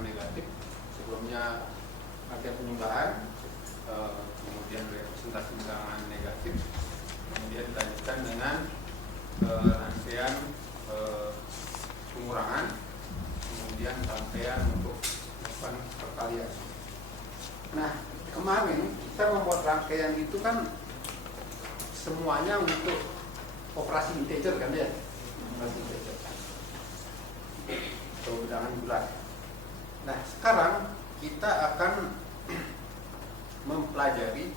keseimbangan negatif. Sebelumnya rangkaian penyumbaan, kemudian representasi keseimbangan negatif, kemudian dilanjutkan dengan rangkaian pengurangan, kemudian rangkaian untuk perkalian. Nah, kemarin kita membuat rangkaian itu kan semuanya untuk operasi integer kan ya, operasi integer atau bilangan bulat. Nah, sekarang kita akan mempelajari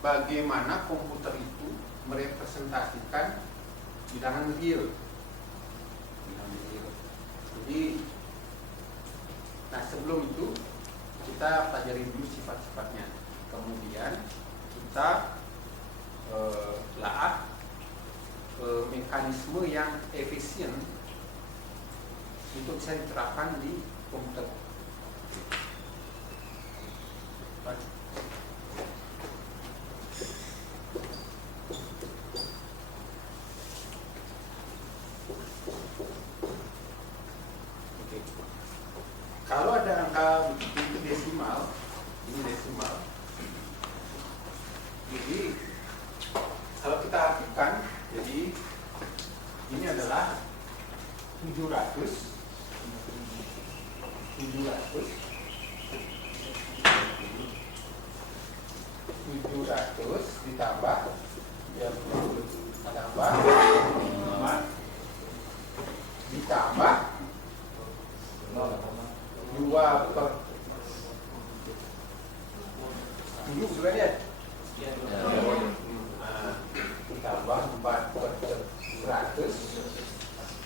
bagaimana komputer itu merepresentasikan bilangan real. Jadi, nah sebelum itu kita pelajari dulu sifat-sifatnya. Kemudian kita telaah mekanisme yang efisien untuk bisa diterapkan di komputer. Kalau ada angka itu desimal, ini desimal. Jadi kalau kita artikan, jadi ini adalah 700 ditambah ya ditambah 2 per 10 sudah lihat? Ditambah 4 per 100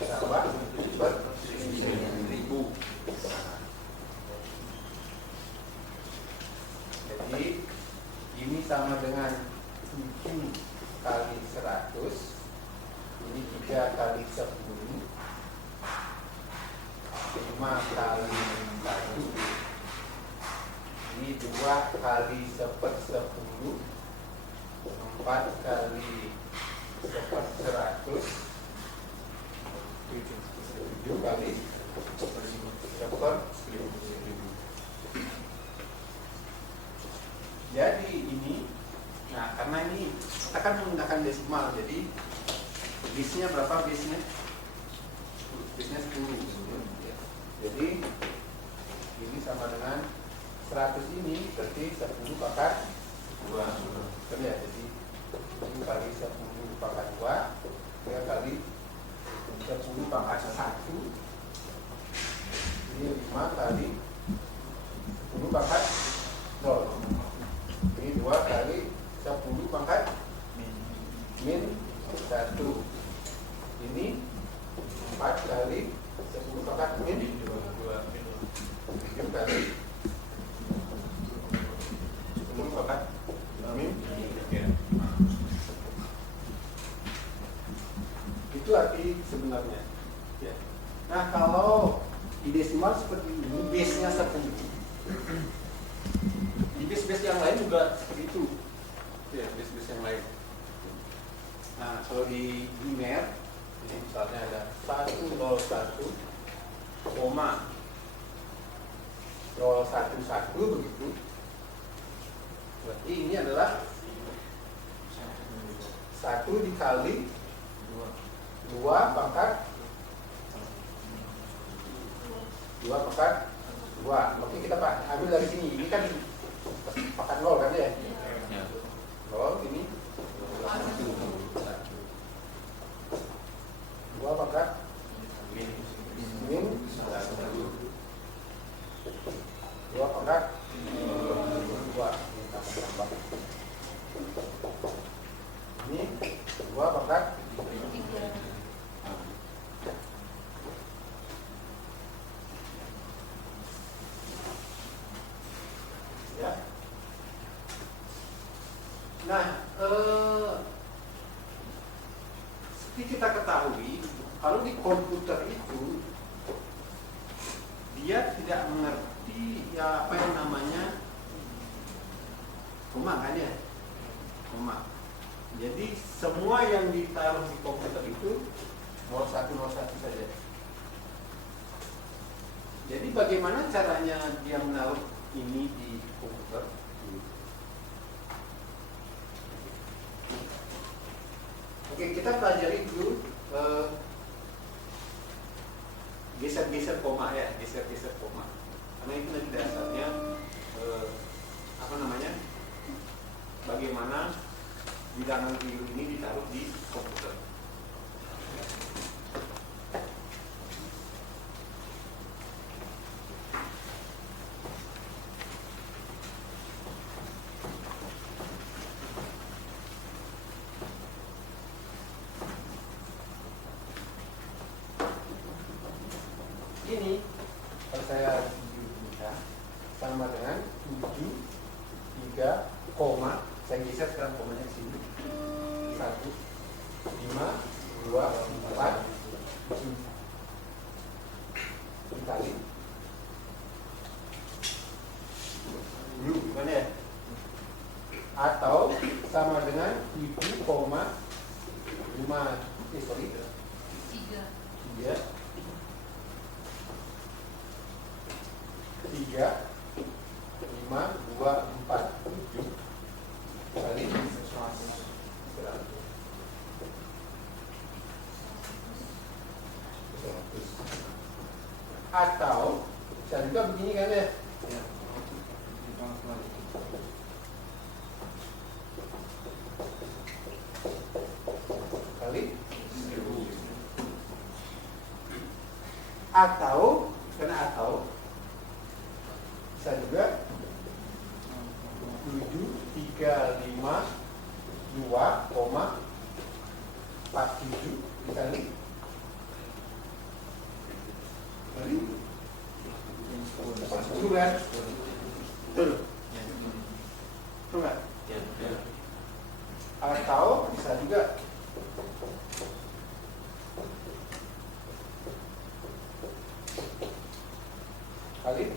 ditambah per 1000. Jadi ini sama dengan 7 kali 100, ini 3 kali 10, 5 kali 1, ini 2 kali 1/10, 4 kali 1/100, 7 kali 1/1000. Jadi ini, nah karena ini kita kan menggunakan desimal, jadi base-nya berapa base-nya? Base-nya 10. Jadi ini sama dengan 100 ini berarti 10 pangkat 2. Kan ya, jadi 7 kali 10 pangkat 2, 3 kali 10 pangkat 1, ini 5 kali 10 pangkat 0. Ini 2 kali 10 pangkat min 1. Ini 4 kali 10 pangkat min 2 kali 10 pangkat min 3. Itu arti sebenarnya ya. Nah, kalau di desimal seperti ini, base-nya 10. Di base-base yang lain juga seperti itu ya, base-base yang lain. Nah, kalau di biner ini misalnya ada 101, 011 begitu. Berarti ini adalah 1 dikali 2 pangkat 2. Oke, kita ambil dari sini. Ini kan pangkat 0 kan ya? 0 ini 2 pangkat min 1. 2 pangkat 2. Ini 2 pangkat 3. Ya. Nah, seperti kita ketahui, kalau di komputer itu dia tidak mengerti ya apa yang namanya koma kan ya, koma. Jadi semua yang ditaruh di komputer itu 0101 saja. Jadi bagaimana caranya dia menaruh ini di komputer? Oke, kita pelajari dulu geser-geser koma ya, geser-geser koma. Karena itu nanti dasarnya apa namanya? Bagaimana bilangan biru ini ditaruh di komputer. Ini kalau saya bisa sama dengan 7, 3, koma. Saya geser sekarang komanya ke sini. 1, 5, 2, 4, 7. Dikali. Dulu gimana ya? Atau sama dengan 7, 5, 2, 4, 7 kali 100. Atau bisa juga begini kan ya? Kali 1000. Atau karena atau bisa juga 7, 3, 5, 2, 47 dikali 10 kan? Betul? Betul nggak? Atau bisa juga kali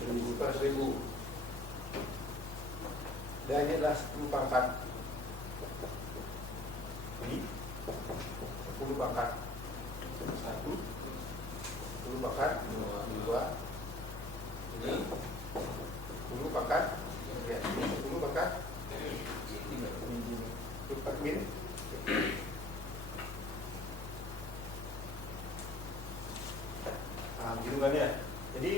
1000 per 1000. Dan ini adalah 10 pangkat. Ini 10 pangkat 1, 10 pangkat 2. Ini 10 pangkat 3. Ini 10 pangkat 3. 10 pangkat min. Nah, gitu kan ya. Jadi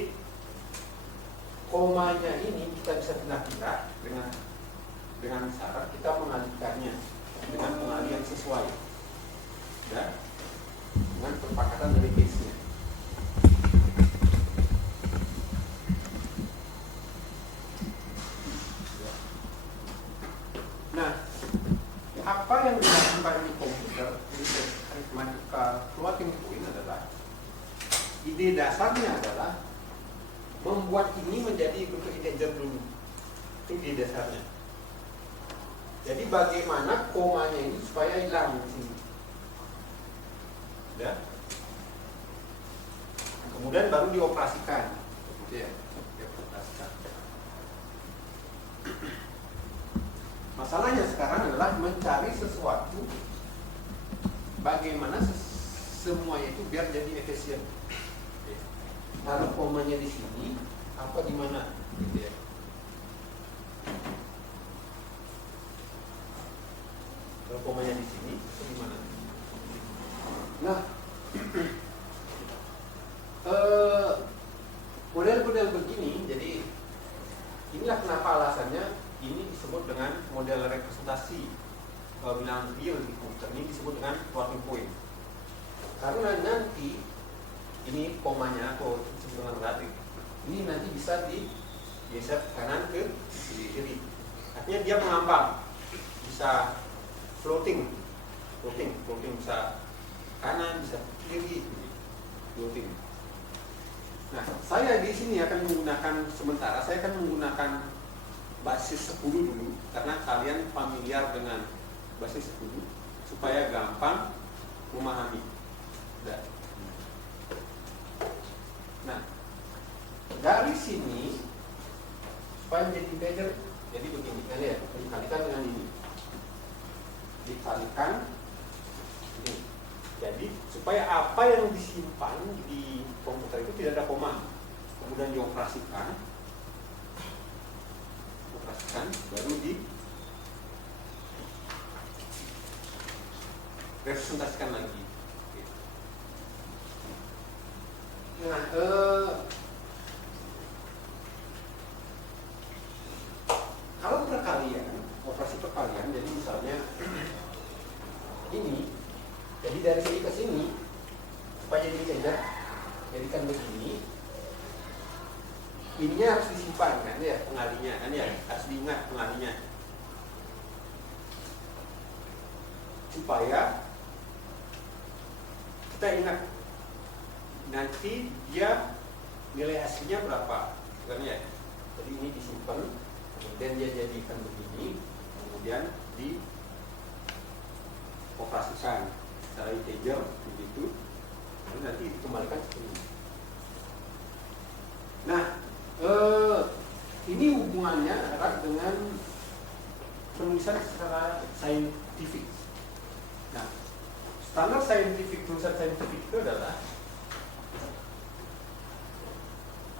komanya ini kita bisa pindah-pindah dengan syarat kita mengalihkannya dengan pengalihan sesuai dan dengan perpakatan dari case-nya. Nah, apa yang dilakukan di komputer di aritmatika floating point adalah ide dasarnya adalah membuat ini menjadi bentuk integer dulu. Itu ide dasarnya. Jadi bagaimana komanya ini supaya hilang di sini. Ya. Kemudian baru dioperasikan. Gitu ya. Dioperasikan. Masalahnya sekarang adalah mencari sesuatu bagaimana semuanya itu biar jadi efisien. Taruh komanya di sini, apa di mana, gitu ya. Taruh komanya di sini, apa di mana. Nah, model-model begini, jadi inilah kenapa alasannya ini disebut dengan model representasi bilangan real di komputer ini disebut dengan floating point. Karena nanti ini komanya atau disebut dengan relatif ini nanti bisa digeser kanan ke kiri. Artinya dia mengambang, bisa floating bisa kanan, bisa kiri, floating. Nah, saya di sini akan menggunakan sementara saya akan menggunakan basis 10 dulu karena kalian familiar dengan basis 10 supaya gampang memahami. Nah, dari sini supaya menjadi integer, jadi begini kan ya, dikalikan dengan ini, dikalikan ini. Jadi supaya apa yang disimpan di komputer itu tidak ada koma, kemudian dioperasikan, baru direpresentasikan lagi. Nah, kalau perkalian, operasi perkalian, jadi misalnya ini, jadi dari sini ke sini supaya jadi jadikan begini, ininya harus disimpan kan ya, pengalinya kan ya, harus diingat pengalinya supaya kita ingat nanti dia nilai aslinya berapa kan ya. Jadi ini disimpan, kemudian dia jadikan begini, kemudian dioperasikan secara integer begitu, lalu nanti dikembalikan ke sini. Nah, ini hubungannya erat dengan penulisan secara saintifik. Nah, standar saintifik, tulisan saintifik itu adalah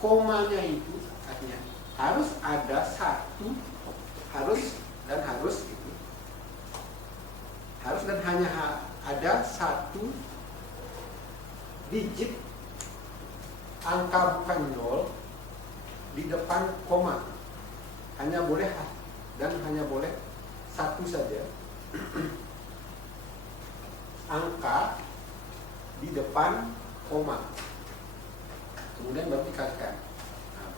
komanya itu artinya harus ada satu, harus dan hanya ada satu digit angka bukan nol di depan koma, hanya boleh satu saja angka di depan koma, kemudian baru dikalikan. Nah,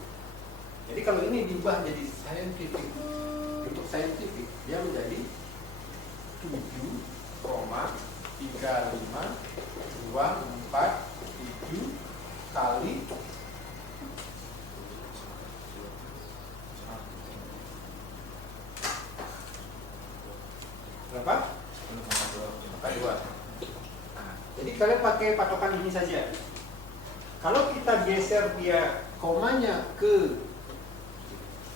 jadi kalau ini diubah jadi scientific, untuk scientific dia menjadi 7,35,247 kali berapa? 2. Nah, jadi kalian pakai patokan ini saja. Kalau kita geser dia komanya ke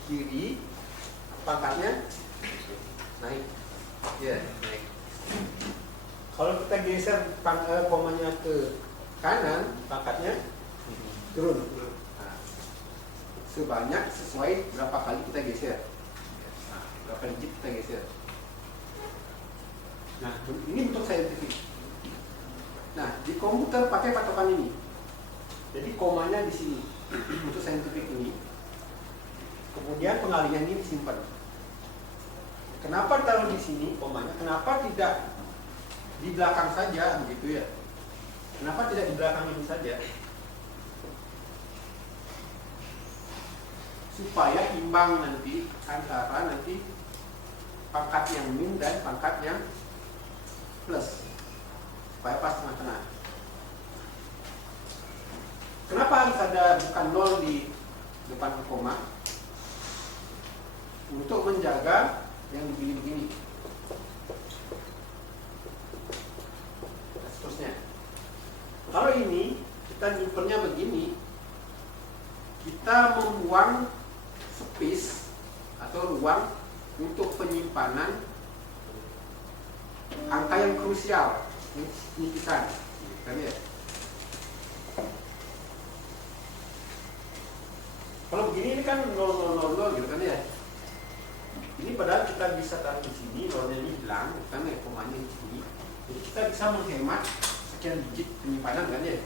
kiri, pangkatnya naik. Ya, naik. Kalau kita geser komanya ke kanan, pangkatnya turun. Nah, sebanyak sesuai berapa kali kita geser. Nah, berapa digit kita geser. Nah, ini untuk saintifik. Nah, di komputer pakai patokan ini. Jadi komanya di sini untuk saintifik ini. Kemudian pengalihan ini disimpan. Kenapa taruh di sini komanya? Kenapa tidak di belakang saja begitu ya? Kenapa tidak di belakang ini saja? Supaya imbang nanti antara nanti pangkat yang min dan pangkat yang plus, supaya pas tengah-tengah. Kenapa harus ada bukan nol di depan koma? Untuk menjaga yang begini-begini. Nah, seterusnya. Kalau ini kita nyimpennya begini, kita membuang space atau ruang untuk penyimpanan angka yang krusial, signifikan, kan ya? Kalau begini ini kan 0,000 gitu kan ya? Ini padahal kita bisa taruh di sini, nolnya ini hilang, kan ya, komanya di sini. Jadi kita bisa menghemat sekian digit penyimpanan kan ya?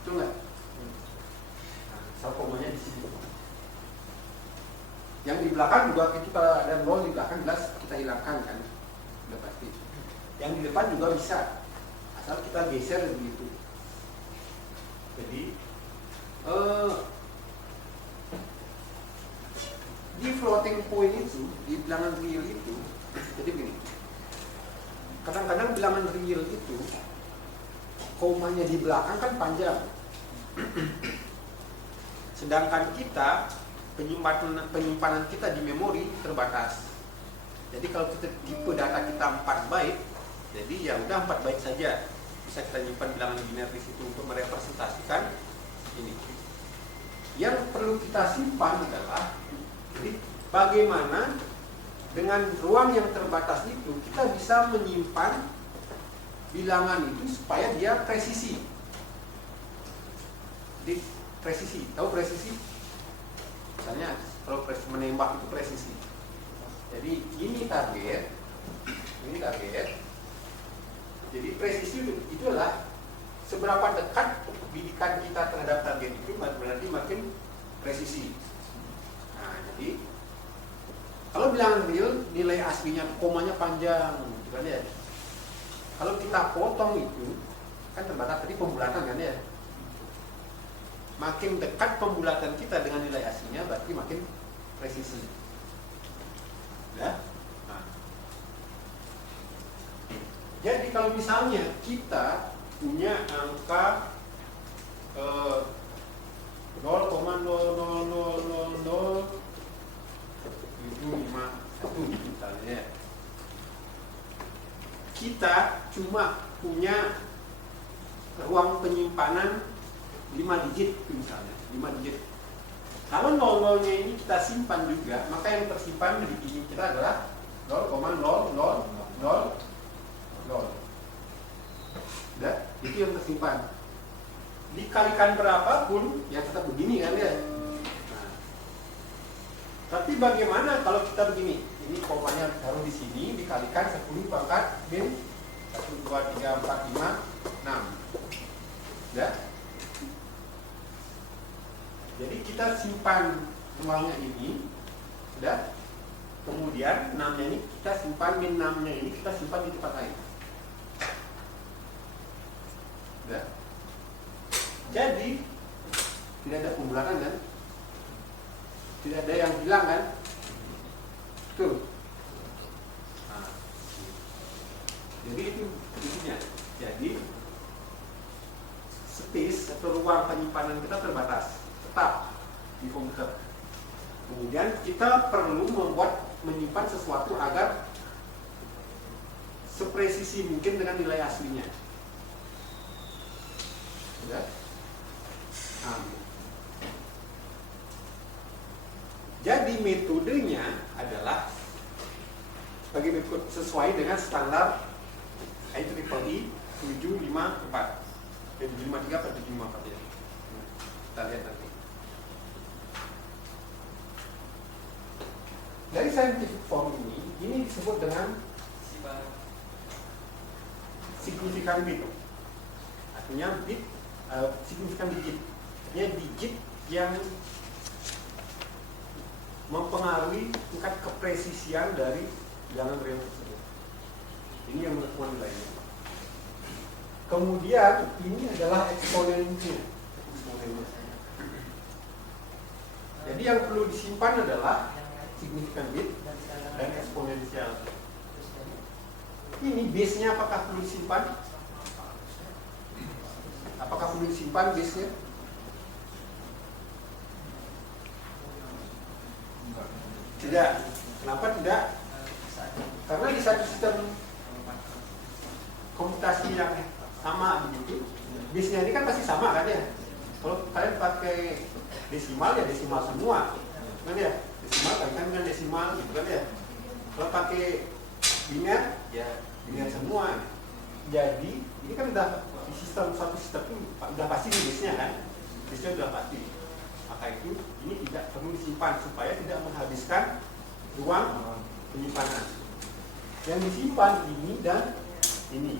Betul nggak? Nah, asal komanya di sini. Yang di belakang juga itu kalau ada 0 di belakang jelas kita hilangkan kan? Udah pasti. Yang di depan juga bisa, asal kita geser begitu. Jadi di floating point itu, di bilangan real itu, jadi begini. Kadang-kadang bilangan real itu komanya di belakang kan panjang. Sedangkan kita penyimpanan kita di memori terbatas. Jadi kalau kita tipe data kita 4 byte, jadi ya udah 4 byte saja. Bisa kita nyimpan bilangan biner di situ untuk merepresentasikan ini. Yang perlu kita simpan adalah jadi bagaimana dengan ruang yang terbatas itu kita bisa menyimpan bilangan itu supaya dia presisi. Jadi presisi, tahu presisi? Misalnya kalau menembak itu presisi. Jadi ini target. Jadi presisi itu adalah seberapa dekat bidikan kita terhadap target itu berarti makin presisi. Nah, jadi kalau bilangan real nilai aslinya komanya panjang, gitu kan ya. Kalau kita potong itu kan terbatas tadi pembulatan kan ya. Makin dekat pembulatan kita dengan nilai aslinya berarti makin presisi. Ya. Nah. Jadi kalau misalnya kita punya angka 0,0000751 misalnya, kita cuma punya ruang penyimpanan 5 digit misalnya, 5 digit. Kalau 00-nya ini kita simpan juga, maka yang tersimpan di ini kita adalah 0,0000. Udah, itu yang tersimpan. Dikalikan berapapun, ya tetap begini kan ya. Nah, tapi bagaimana kalau kita begini? Ini komanya taruh di sini, dikalikan 10 pangkat min 1, 2, 3, 4, 5, 6. Udah. Jadi kita simpan ruangnya ini, sudah. Kemudian 6-nya ini kita simpan, min 6-nya ini kita simpan di tempat lain. Sudah. Jadi tidak ada pembulatan kan? Tidak ada yang hilang kan? Betul. Nah, jadi itu intinya. Jadi space atau ruang penyimpanan kita terbatas. Tetap di komputer. Kemudian kita perlu menyimpan sesuatu agar sepresisi mungkin dengan nilai aslinya. Sudah? Jadi metodenya adalah sebagai berikut sesuai dengan standar IEEE 754. 753 atau 754 ya. Kita lihat nanti. Dari scientific form ini disebut dengan signifikan bit. Artinya bit, signifikan digit. Artinya digit yang mempengaruhi tingkat kepresisian dari bilangan real tersebut. Ini yang menentukan nilainya. Kemudian ini adalah eksponennya. Jadi yang perlu disimpan adalah signifikan bit dan eksponensial. Ini base-nya apakah perlu disimpan? Apakah perlu disimpan base-nya? Tidak. Kenapa tidak? Karena di satu sistem komputasi yang sama begitu, base-nya ini kan pasti sama kan ya? Kalau kalian pakai desimal ya desimal semua, kan ya? Desimal kan dengan desimal gitu kan ya. Kalau pakai biner ya biner semua. Jadi ini kan udah di sistem satu sistem itu udah pasti nih base-nya kan. Base-nya udah pasti. Maka itu ini tidak perlu disimpan supaya tidak menghabiskan ruang penyimpanan. Yang disimpan ini dan ini.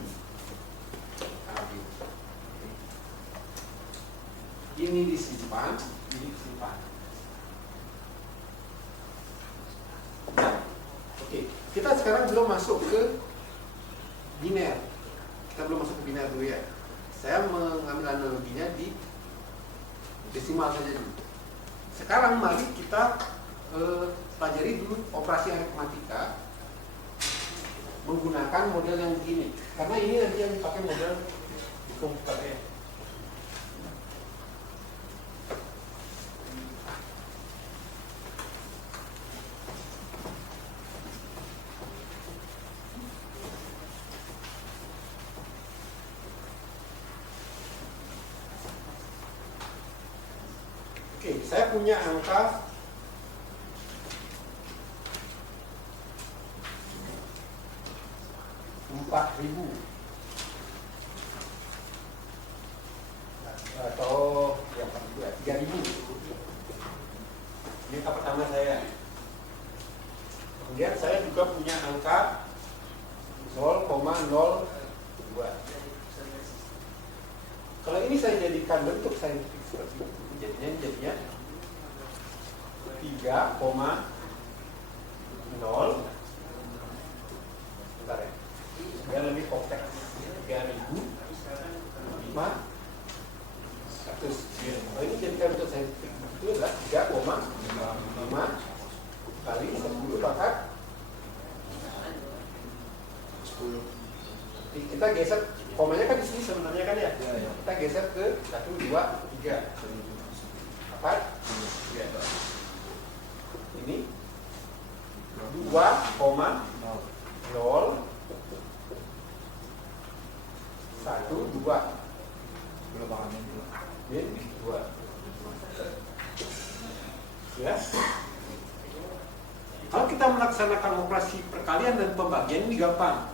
Ini disimpan, ini disimpan. Oke, kita sekarang belum masuk ke biner. Kita belum masuk ke biner dulu ya. Saya mengambil analoginya di desimal saja dulu. Sekarang mari kita pelajari dulu operasi aritmatika menggunakan model yang begini. Karena ini nanti yang dipakai model di komputer ya. Oke, saya punya angka 4.000. angka pertama saya. Kemudian saya juga punya angka 0,02. Kalau ini saya jadikan bentuk saintifik seperti itu, jadinya 3,0. Bentar ya, biar lebih kompleks. 3.500. Oh, ini jadikan bentuk saintifik itu adalah 3,5 kali 10 pangkat 10. Kita geser komanya kan di sini sebenarnya kan ya. Kita geser ke 1, 2, 3. 4. Ini 2,0 1, 2. Min 2. Ya. Kalau kita melaksanakan operasi perkalian dan pembagian ini gampang.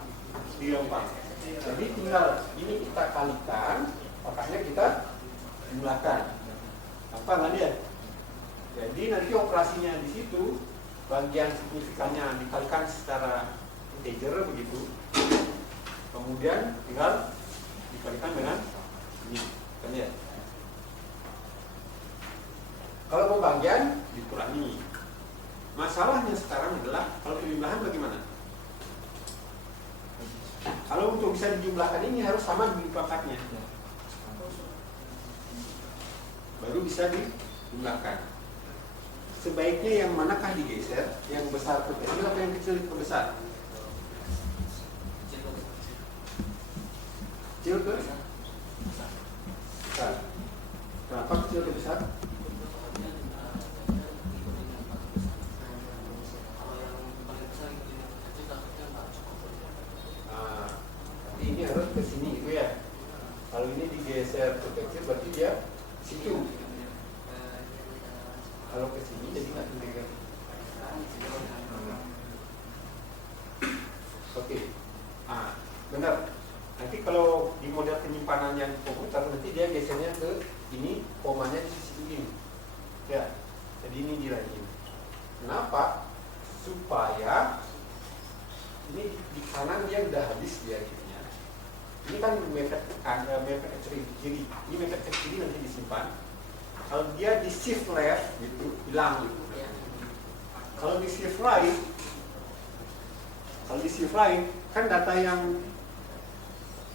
Jadi tinggal ini kita kalikan, makanya kita jumlahkan. Gampang kan ya? Jadi nanti operasinya di situ, bagian signifikannya dikalikan secara integer begitu. Kemudian tinggal dikalikan dengan ini, kan ya? Kalau pembagian dikurangi. Masalahnya sekarang adalah kalau penjumlahan bagaimana? Kalau untuk bisa dijumlahkan ini harus sama di pangkatnya, baru bisa dijumlahkan. Sebaiknya yang manakah digeser? Yang besar ke kecil atau yang kecil ke besar? Kecil ke besar. Kenapa kecil ke besar? Ini harus ke sini gitu ya. Kalau ini digeser ke kecil berarti dia situ. Kalau ke sini jadi nggak integer. Oke. Benar. Nanti kalau di model penyimpanan yang komputer nanti dia gesernya ke ini, komanya di sisi ini. Ya. Jadi ini diraih. Kenapa? Supaya ini di kanan dia udah habis dia gitu. Ini kan mepet ke kiri, ini mepet ke kiri nanti disimpan. Kalau dia di shift left gitu, hilang gitu. Kalau di shift right, kan data yang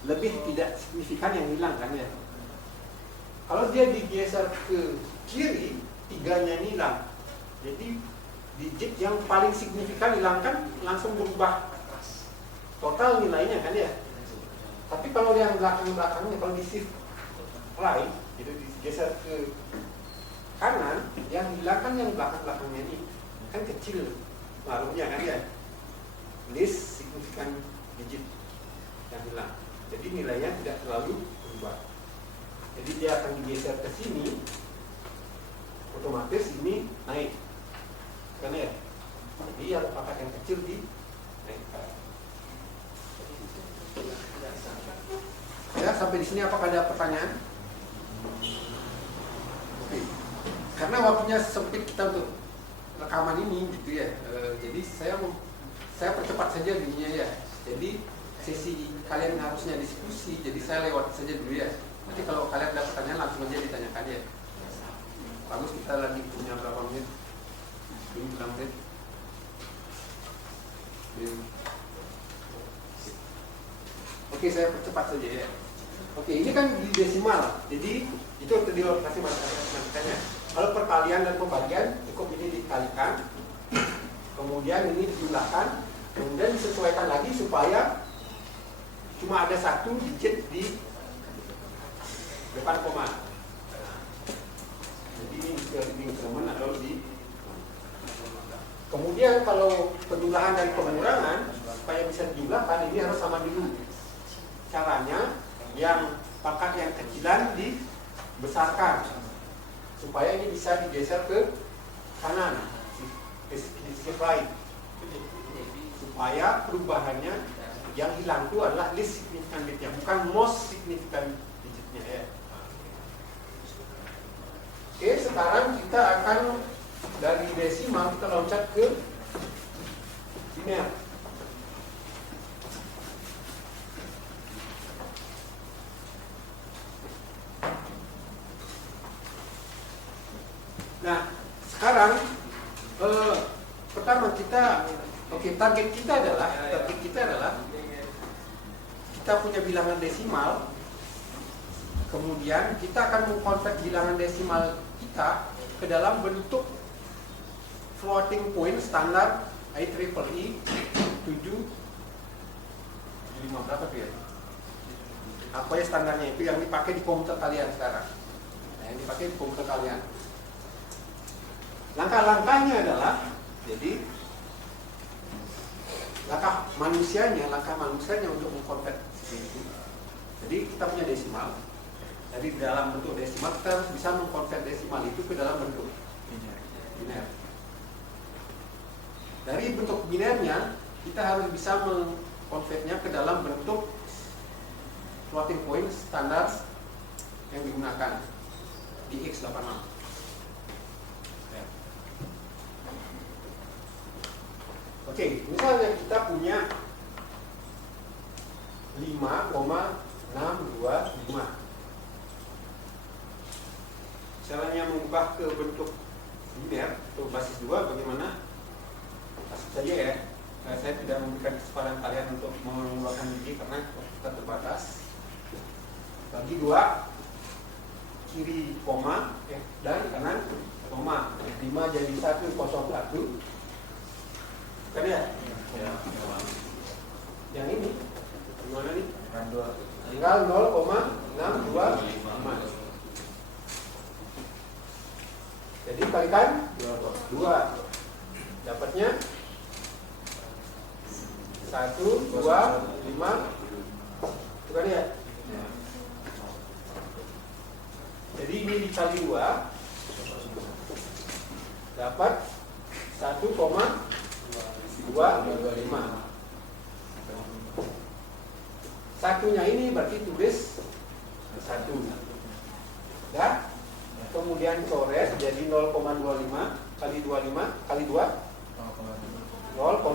lebih tidak signifikan yang hilang kan ya. Kalau dia digeser ke kiri, 3-nya ini hilang. Jadi digit yang paling signifikan hilang kan langsung berubah total nilainya kan ya. Tapi kalau yang belakang-belakangnya, kalau di shift right, itu digeser ke kanan, yang hilang kan yang belakang-belakangnya ini kan kecil pengaruhnya kan ya, least signifikan digit yang hilang. Jadi nilainya tidak terlalu berubah. Jadi dia akan digeser ke sini, otomatis ini naik, kan ya. Jadi yang pangkat yang kecil dinaikkan. Ya, sampai di sini apakah ada pertanyaan? Oke. Karena waktunya sempit kita untuk rekaman ini gitu ya. Jadi saya percepat saja dirinya ya. Jadi sesi kalian harusnya diskusi, jadi saya lewat saja dulu ya. Nanti kalau kalian ada pertanyaan langsung aja ditanyakan ya. Bagus, kita lagi punya berapa menit? 6 menit. Oke, saya percepat saja ya. Oke, ini kan di desimal, jadi itu tadi operasi matematikanya. Kalau perkalian dan pembagian cukup ini dikalikan, kemudian ini dijumlahkan, kemudian disesuaikan lagi supaya cuma ada satu digit di depan koma. Jadi ini increment atau di. Kemudian kalau penjumlahan dan pengurangan supaya bisa dijumlahkan ini harus sama dulu. Caranya yang pangkat yang kecilan dibesarkan supaya ini bisa digeser ke kanan, ke sisi right, supaya perubahannya yang hilang itu adalah least significant bitnya, bukan most significant digitnya ya. Oke, sekarang kita akan dari desimal kita loncat ke biner. Nah, sekarang pertama target kita adalah kita punya bilangan desimal. Kemudian kita akan mengkonvert bilangan desimal kita ke dalam bentuk floating point standar IEEE 775 berapa tuh ya? Apa ya standarnya itu yang dipakai di komputer kalian sekarang? Nah, yang dipakai di komputer kalian. Langkah-langkahnya adalah, jadi langkah manusianya untuk mengkonvert itu. Jadi kita punya desimal. Jadi di dalam bentuk desimal kita harus bisa mengkonvert desimal itu ke dalam bentuk biner. Dari bentuk binernya kita harus bisa mengkonvertnya ke dalam bentuk floating point standar yang digunakan di X86. Oke, misalnya kita punya 5,625. Caranya mengubah ke bentuk biner atau basis 2 bagaimana? Langsung saja ya. Saya tidak memberikan kesempatan kalian untuk mengeluarkan biji karena kita terbatas. Bagi 2, kiri koma, dan kanan koma. 5 jadi 101. Kan ya? Yang ini gimana nih? Tinggal 0,625. Jadi kalikan 2. Dapatnya 1, 2, 5. Itu kan ya? Jadi ini dikali 2 dapat 1,225. Satunya ini berarti tulis 1. Ya? Kemudian coret jadi 0,25 kali 25 kali 2 0,5.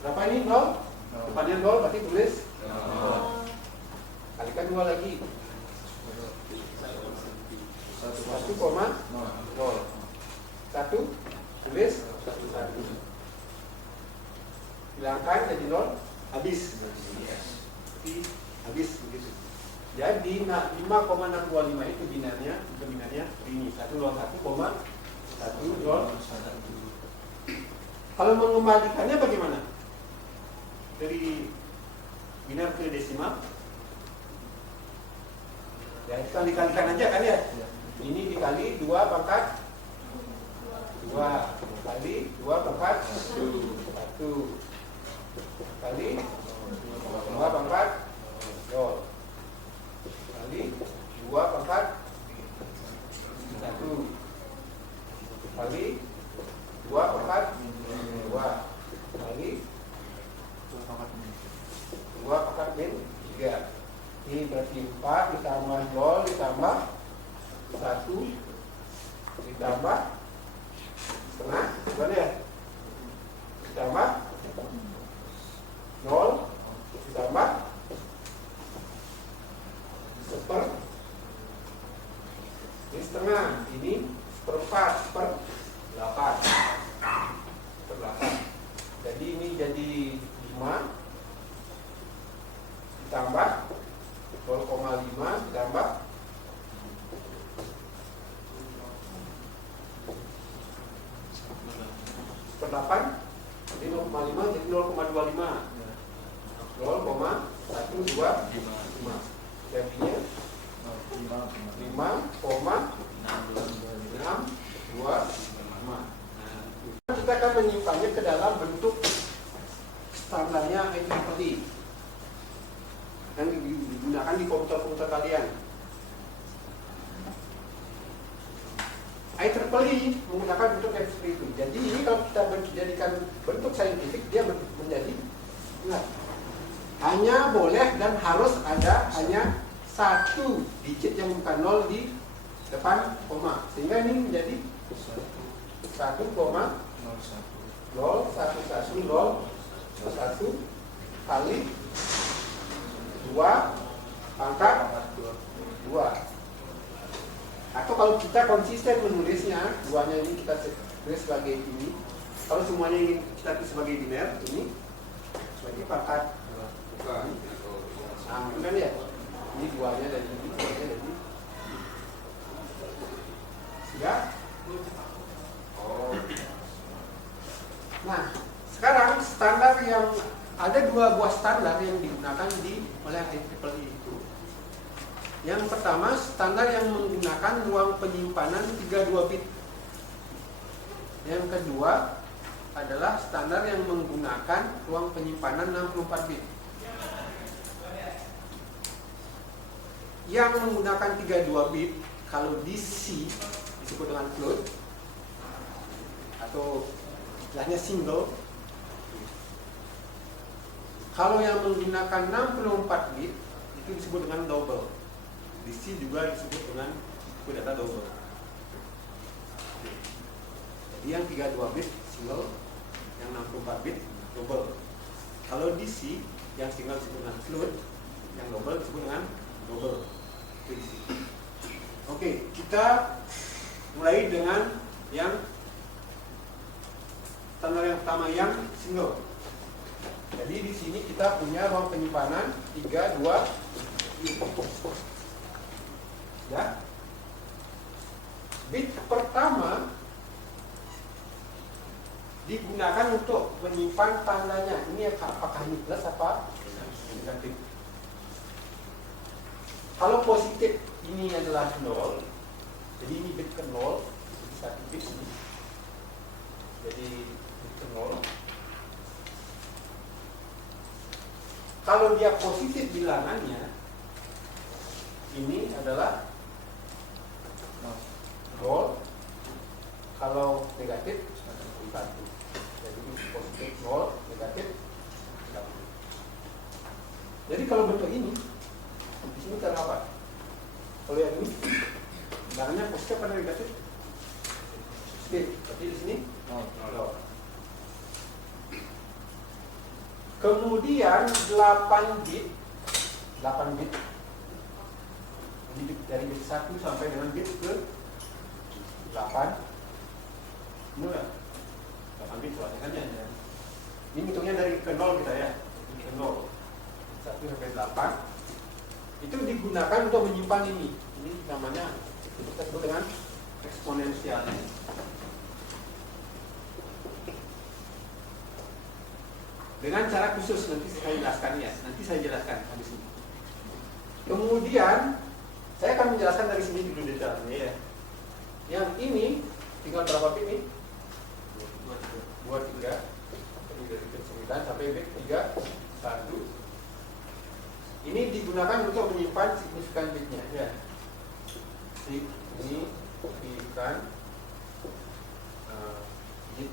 Berapa ini 0? Depannya 0 berarti tulis 0. Kalikan 2 lagi 1,0. 1 tulis 1. Hilangkan jadi 0, habis. Habis begitu. Jadi 5,625 itu binarnya ini 101,101. Kalau mengembalikannya bagaimana? Dari binar ke desimal. Ya, kita dikalikan aja kan ya. Ini dikali 2 pangkat 2 kali 2 pangkat 1 kali 2 pangkat 0 kali 2 pangkat 1 kali 2 pangkat 2 kali 2 pangkat min 3. Ini berarti 4 ditambah 0 ditambah 1 ditambah setengah, gimana ya? Ditambah 0 ditambah seper, ini setengah, ini seperempat, per 8. Jadi ini jadi 5 ditambah 0,5 ditambah per 8, jadi 0,5 jadi 0,25. 0,125. Jadinya 5,625. Kita akan menyimpannya ke dalam bentuk standarnya IEEE yang digunakan di komputer-komputer kalian. IEEE menggunakan bentuk yang seperti itu. Jadi ini kalau kita jadikan bentuk saintifik, dia menjadi, ingat, hanya boleh dan harus ada hanya satu digit yang bukan 0 di depan koma, sehingga ini menjadi 1,0110011 kali 2 pangkat 2. Atau kalau kita konsisten menulisnya, duanya ini kita tulis sebagai ini. Kalau semuanya ingin kita tulis sebagai biner, ini sebagai pangkat 2. Nah, kan ya? Ini duanya dan ini duanya dan ini. Sudah? Oh. Nah, sekarang standar yang ada 2 buah standar yang digunakan oleh IEEE itu. Yang pertama, standar yang menggunakan ruang penyimpanan 32 bit. Yang kedua adalah standar yang menggunakan ruang penyimpanan 64 bit. Yang menggunakan 32 bit, kalau di C disebut dengan float atau istilahnya single. Kalau yang menggunakan 64 bit itu disebut dengan double. Di C juga disebut dengan data double. Jadi yang 32 bit single, yang 64 bit double. Kalau di C yang single disebut dengan float, yang double disebut dengan double. Oke, kita mulai dengan yang standar yang pertama, yang single. Jadi di sini kita punya ruang penyimpanan 32 bit. Ya. Bit pertama digunakan untuk menyimpan tandanya. Ini apakah ini plus apa negatif? Kalau positif ini adalah 0, jadi ini bit ke 0, jadi 1 bit ini. Jadi bit ke 0. Kalau dia positif bilangannya, ini adalah 0. Kalau negatif 1. Jadi positif 0, negatif 1. Jadi kalau bentuk ini, di sini terdapat. Kalau yang ini, bilangannya positif atau negatif? Positif. Berarti di sini 0. Kemudian 8 bit. Jadi dari bit 1 sampai dengan bit ke 8. Ini ya. 8 bit soalnya. Ini hitungnya dari ke 0 kita ya. Ke 0. 1 sampai 8. Itu digunakan untuk menyimpan ini. Ini namanya kita sebut dengan eksponensial. Dengan cara khusus, nanti saya jelaskan ya. Nanti saya jelaskan habis ini. Kemudian saya akan menjelaskan dari sini dulu detailnya ya. Yang ini tinggal berapa bit nih? 2, 3. Jadi dari bit 9 sampai bit 3, 1. Ini digunakan untuk menyimpan signifikan bitnya ya. Signifikan bit.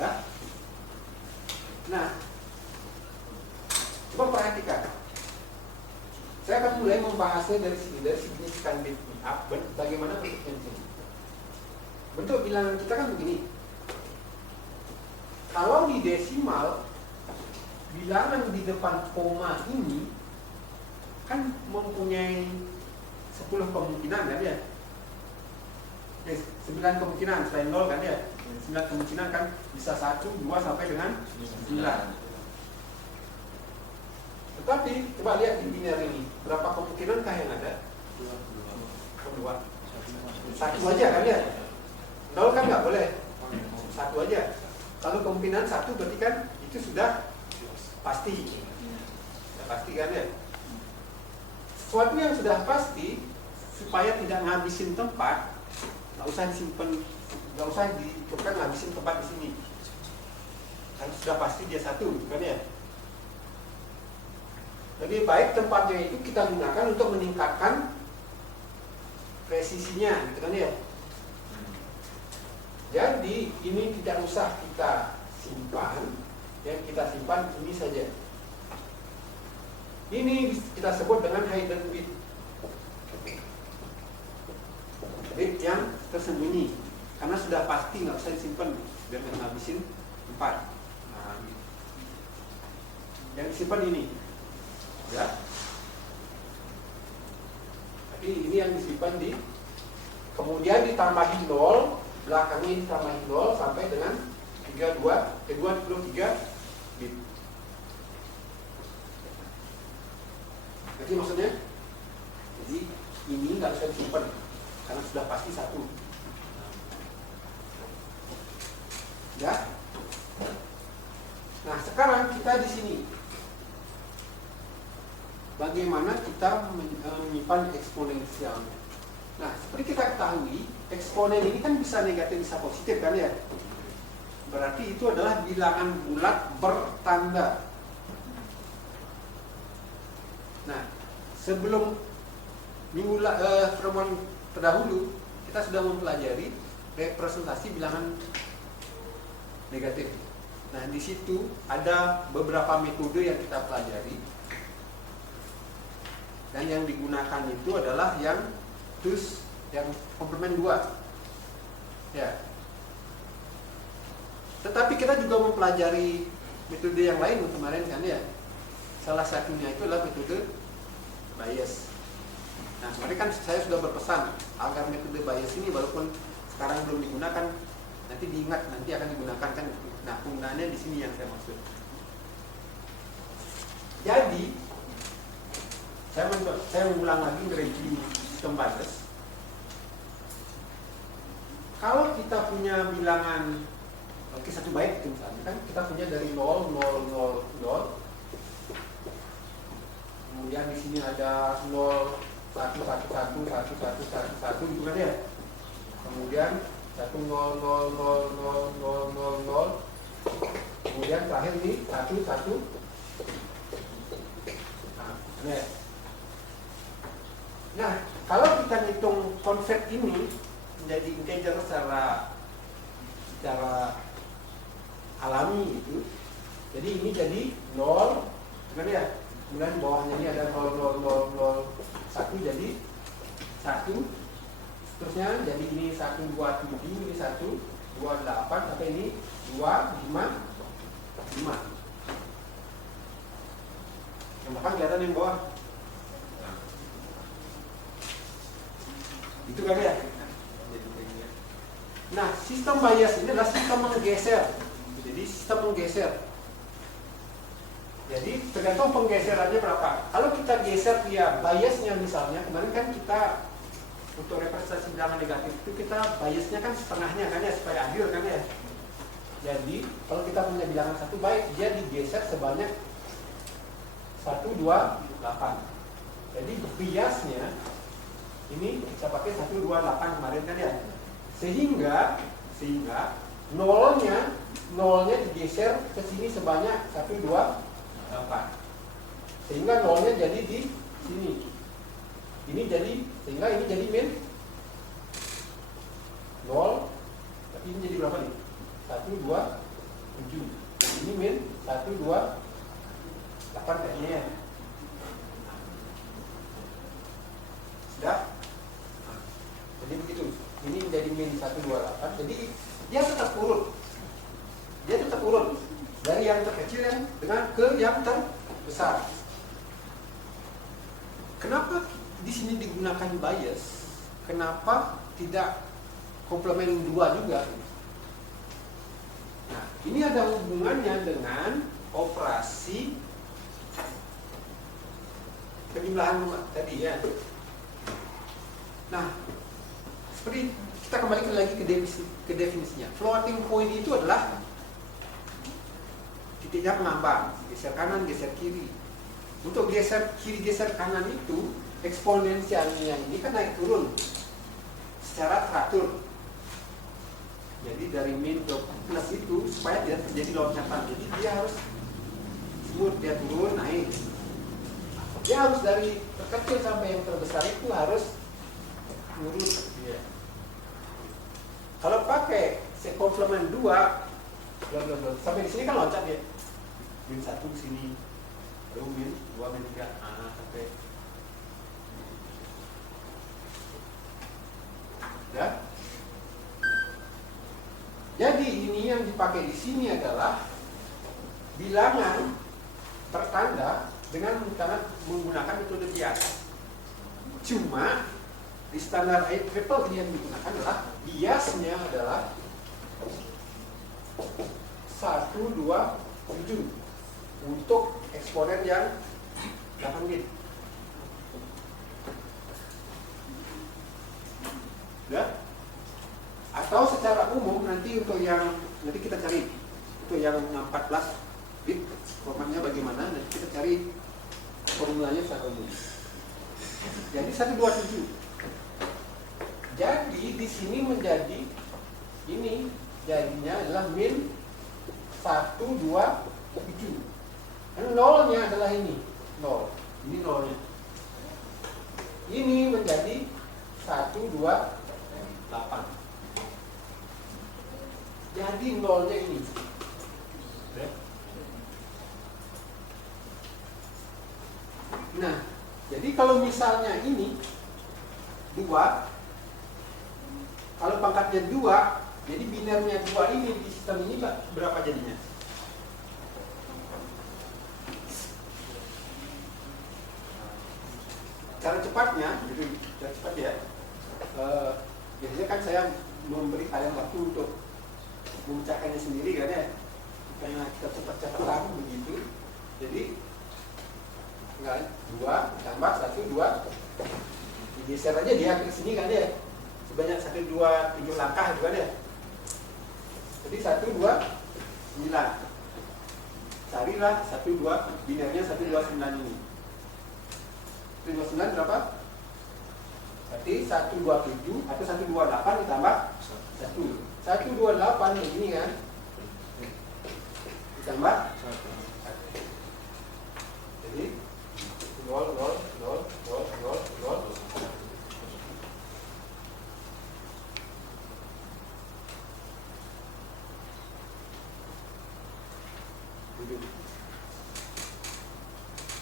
Ya. Nah, coba perhatikan. Saya akan mulai membahasnya dari sini, dari signifikan bit. Bagaimana bentuknya di sini? Bentuk bilangan kita kan begini. Kalau di desimal, bilangan di depan koma ini kan mempunyai 10 kemungkinan kan ya? 9 kemungkinan selain 0 kan ya? 9 kemungkinan kan bisa 1, 2 sampai dengan 9. Tetapi coba lihat di biner ini, berapa kemungkinankah yang ada? 2. 1 aja kan ya? 0 kan nggak boleh. 1 aja. Kalau kemungkinan 1 berarti kan itu sudah pasti. Sudah pasti kan ya? Sesuatu yang sudah pasti, supaya tidak ngabisin tempat, nggak usah disimpan, nggak usah diikutkan ngabisin tempat di sini. Kan sudah pasti dia 1, kan ya? Lebih baik tempatnya itu kita gunakan untuk meningkatkan presisinya, gitu kan ya? Jadi ini tidak usah kita simpan, yang kita simpan ini saja. Ini kita sebut dengan hidden bit, bit yang tersembunyi, karena sudah pasti nggak usah disimpan biar nggak ngabisin tempat. Nah, yang disimpan ini, ya. Tapi ini yang disimpan di, kemudian ditambahin 0, belakangnya ditambahin 0 sampai dengan 23 bit. Jadi maksudnya, jadi ini nggak bisa disimpan karena sudah pasti 1. Ya. Nah, sekarang kita di sini. Bagaimana kita menyimpan eksponensialnya? Nah, seperti kita ketahui, eksponen ini kan bisa negatif, bisa positif kan ya? Berarti itu adalah bilangan bulat bertanda. Nah, sebelum pertemuan terdahulu, kita sudah mempelajari representasi bilangan negatif. Nah, di situ ada beberapa metode yang kita pelajari. Dan yang digunakan itu adalah yang terus yang komplement 2. Ya. Tetapi kita juga mempelajari metode yang lain kemarin kan ya. Salah satunya itu adalah metode Bayes. Nah, kemarin kan saya sudah berpesan agar metode Bayes ini walaupun sekarang belum digunakan, nanti diingat nanti akan digunakan kan. Nah, penggunaannya di sini yang saya maksud. Jadi saya mengulang lagi review sistem Bayes. Kalau kita punya bilangan, oke, 1 byte misalnya kan kita punya dari 0, 0, 0, 0. Kemudian di sini ada 0, 1, 1, 1, 1, 1, 1, 1 gitu kan ya. Kemudian 1, 0, 0, 0, 0, 0, 0, 0. Kemudian terakhir ini 1, 1. Nah, ya. Nah, kalau kita hitung convert ini menjadi integer secara alami itu, jadi ini jadi 0, kan ya? Kemudian bawahnya ini ada 0, 0, 0, 0, 1 jadi 1. Seterusnya jadi ini 1, 2, 7, ini 1, 2, 8 sampai ini 2, 5, 5. Yang belakang kelihatan yang bawah. Itu kan ya. Nah, sistem Bayes ini adalah sistem menggeser. Jadi sistem menggeser. Jadi tergantung penggeserannya berapa. Kalau kita geser dia Bayesnya misalnya, kemarin kan kita untuk representasi bilangan negatif itu kita Bayesnya kan setengahnya kan ya supaya adil kan ya. Jadi kalau kita punya bilangan 1 byte, dia digeser sebanyak 1, 2, 8. Jadi biasnya ini kita pakai 1, 2, 8 kemarin kan ya. Sehingga nolnya digeser ke sini sebanyak 1, 2, 8. Sehingga nolnya jadi di sini. Ini jadi, sehingga ini jadi min 0. Tapi ini jadi berapa nih? 1, 2, 7. Ini min 1, 2, 8 kayaknya ya. Sudah? Jadi begitu. Ini menjadi min 128. Jadi dia tetap urut. Dari yang terkecil yang dengan ke yang terbesar. Kenapa di sini digunakan Bayes? Kenapa tidak komplement 2 juga? Nah, ini ada hubungannya dengan operasi penjumlahan tadi ya. Nah, seperti kita kembali lagi ke definisinya. Floating point itu adalah titiknya pengambang, geser kanan, geser kiri. Untuk geser kiri, geser kanan itu eksponensialnya ini kan naik turun secara teratur. Jadi dari min ke plus itu supaya tidak terjadi loncatan. Jadi dia harus smooth, dia turun, naik. Dia harus dari terkecil sampai yang terbesar itu harus lurus. Ya. Kalau pakai komplement 2 sampai di sini kan loncat ya. min 1 di sini, lalu min 2, min 3, sampai ya. Jadi ini yang dipakai di sini adalah bilangan pertanda dengan menggunakan metode bias. Cuma di standar IEEE yang digunakan adalah biasnya adalah 127 untuk eksponen yang 8 bit. Ya? Atau secara umum nanti untuk yang nanti kita cari untuk yang 14 bit formatnya bagaimana, nanti kita cari formulanya secara umum. Jadi 127. Jadi di sini menjadi ini jadinya adalah min 127. Nolnya adalah ini 0. Ini nolnya. Ini menjadi 128. Jadi nolnya ini. Nah, jadi kalau misalnya ini 2, kalau pangkatnya 2, jadi binernya 2 ini di sistem ini berapa jadinya? Cara cepatnya, jadi cara cepat ya. Biasanya kan saya memberi kalian waktu untuk memecahkannya sendiri kan ya, karena kita cepat-cepatan begitu. Jadi 2 tambah 1, 2 digeser aja dia ke sini kan ya, sebanyak 1, 2, 7 langkah itu kan ya. Jadi 1, 2, 9. Carilah 1, 2 binernya 1, 2, 9 ini. 1, 2, 9 berapa? Berarti 1, 2, 7 atau 1, 2, 8 ditambah 1. 1, 2, 8 begini kan, ditambah 1. Jadi 0, 0, 0, 0, 0, 0.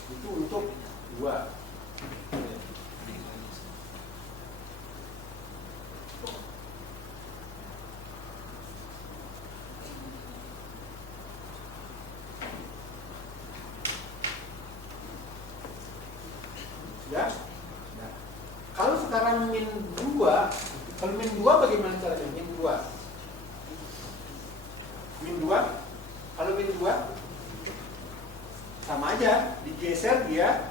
Itu untuk 2. Ya. Nah, kalau sekarang min 2, kalau min 2 bagaimana caranya? Min 2. Min 2, kalau min 2 sama aja, digeser dia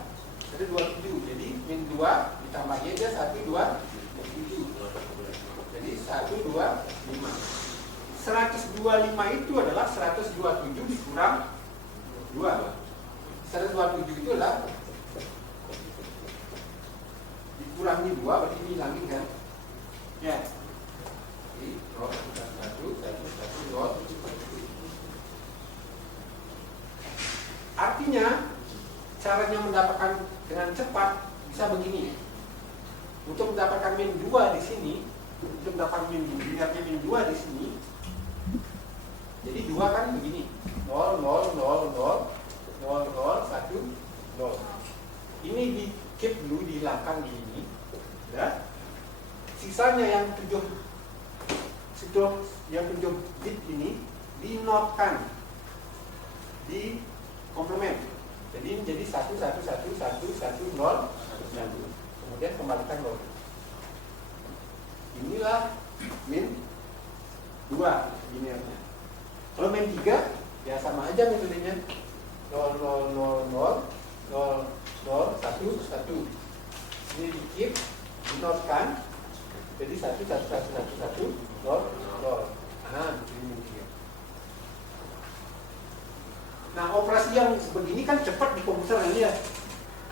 ada 27. Jadi min 2 ditambahnya dia 1, 2, 7. Jadi 1, 2, 5. 125 itu adalah 127 dikurang 2. 127 itu adalah dikurangi 2, berarti ini lagi kan? Ya. Jadi 0, 1, 1, 1, 0. Artinya caranya mendapatkan dengan cepat bisa begini. Untuk mendapatkan min 2 di sini, untuk mendapatkan binernya min 2 di sini. Jadi 2 kan begini. 0, 0, 0, 0, 0, 0, 1, 0. Ini di keep dulu, dihilangkan di ini. Ya. Sisanya yang 7 bit ini dinotkan di komplement. Jadi menjadi 1, 1, 1, 1, 1, 0, 1. Kemudian kembalikan 0. Inilah min 2 binernya. Kalau min 3 ya sama aja metodenya. 0, 0, 0, 0, 0, 0, 1, 1. Ini di keep, dinotkan. Jadi 1, 1, 1, 1, 1, 0, 0. Ini min 3. Nah, operasi yang begini kan cepat di komputer ini ya.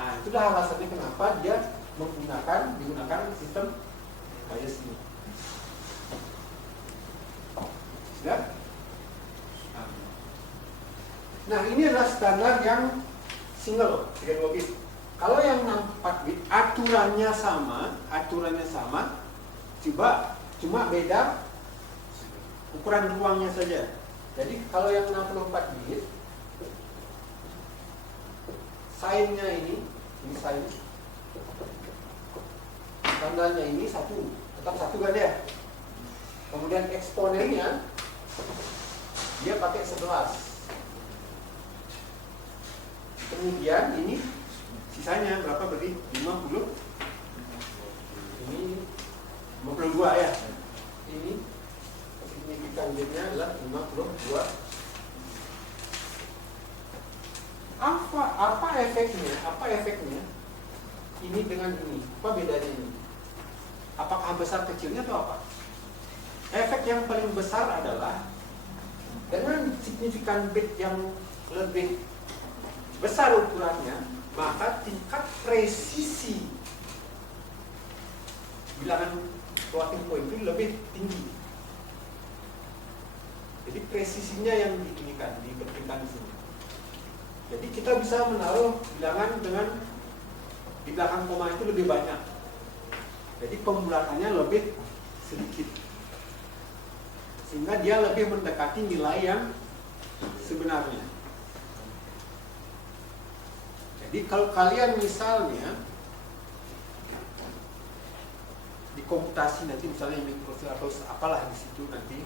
Nah, itulah alasannya kenapa dia digunakan sistem bias ini. Sudah? Nah, ini adalah standar yang single 32 bit. Kalau yang 64 bit aturannya sama, cuma beda ukuran ruangnya saja. Jadi kalau yang 64 bit Sinnya ini sin. Tandanya ini 1, tetap 1 kan ya. Kemudian eksponennya dia pakai 11. Kemudian ini sisanya berapa berarti? 50. Ini 52 ya. Ini signifikan bitnya adalah 52. Apa efeknya? Apa efeknya? Ini dengan ini. Apa bedanya ini? Apakah besar kecilnya atau apa? Efek yang paling besar adalah dengan signifikan bit yang lebih besar ukurannya, maka tingkat presisi bilangan floating point itu lebih tinggi. Jadi presisinya yang dipentingkan di sini. Jadi kita bisa menaruh bilangan dengan di belakang koma itu lebih banyak. Jadi pembulatannya lebih sedikit. Sehingga dia lebih mendekati nilai yang sebenarnya. Jadi kalau kalian misalnya di komputasi nanti misalnya mikrofilm atau apalah di situ nanti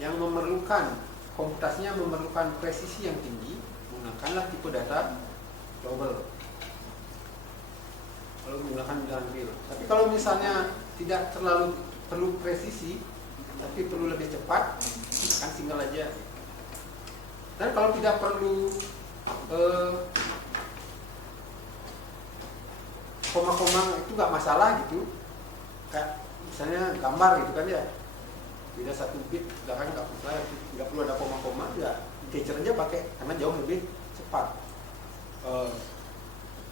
yang memerlukan komputasinya memerlukan presisi yang tinggi, gunakanlah tipe data global. Kalau menggunakan bilangan real. Tapi kalau misalnya tidak terlalu perlu presisi, tapi perlu lebih cepat, kan single aja. Dan kalau tidak perlu koma-koma itu nggak masalah gitu. Kayak misalnya gambar gitu kan ya, beda 1 bit, bahkan nggak perlu ada koma-koma, ya integer aja pakai karena jauh lebih cepat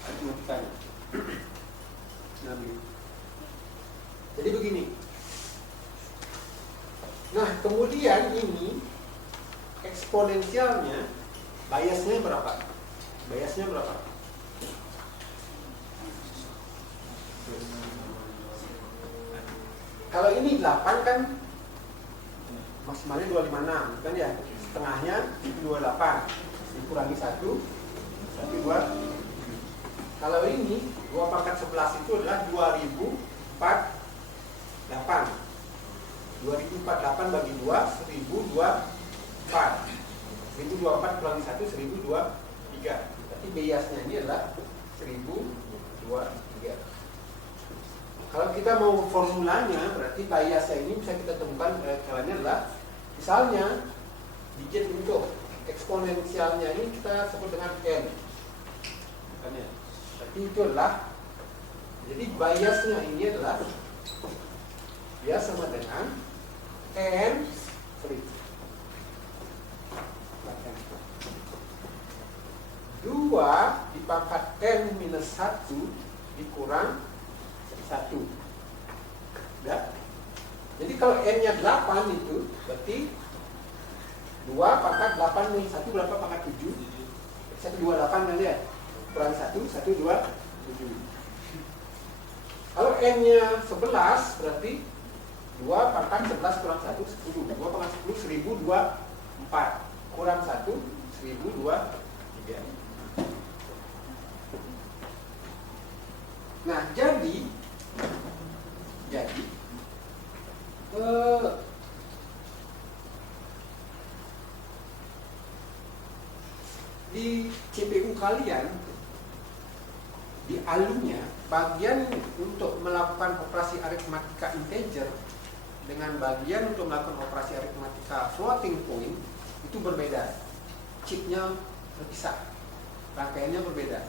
matematikanya. Nah, jadi begini. Nah, kemudian ini eksponensialnya biasnya berapa? Biasnya berapa? Kalau ini 8 kan maksimalnya 256 kan ya, setengahnya 28 dikurangi 1 berarti 2. Kalau ini 2 pangkat 11 itu adalah 2048. 2048 bagi 2 1024. 1024 kurangi 1 1023. Berarti biasnya ini adalah 1023. Kalau kita mau formulanya, berarti biasnya ini bisa kita temukan caranya adalah misalnya digit untuk eksponensialnya ini kita sebut dengan n. Berarti itu adalah, jadi biasnya ini adalah bias sama dengan n 2 dipangkat n minus 1 dikurang 1. Udah? Jadi kalau n-nya 8 itu berarti 2 pangkat 8 minus 1 berapa pangkat 7? 128 kan ya? Kurang 1, 1, 2, 7. Kalau n-nya 11 berarti 2 pangkat 11 kurang 1, 10. 2 pangkat 10, 1024. Kurang 1, 1023. Nah, jadi di CPU kalian, di ALU-nya, bagian untuk melakukan operasi aritmatika integer dengan bagian untuk melakukan operasi aritmatika floating point itu berbeda. Chipnya terpisah, rangkaiannya berbeda.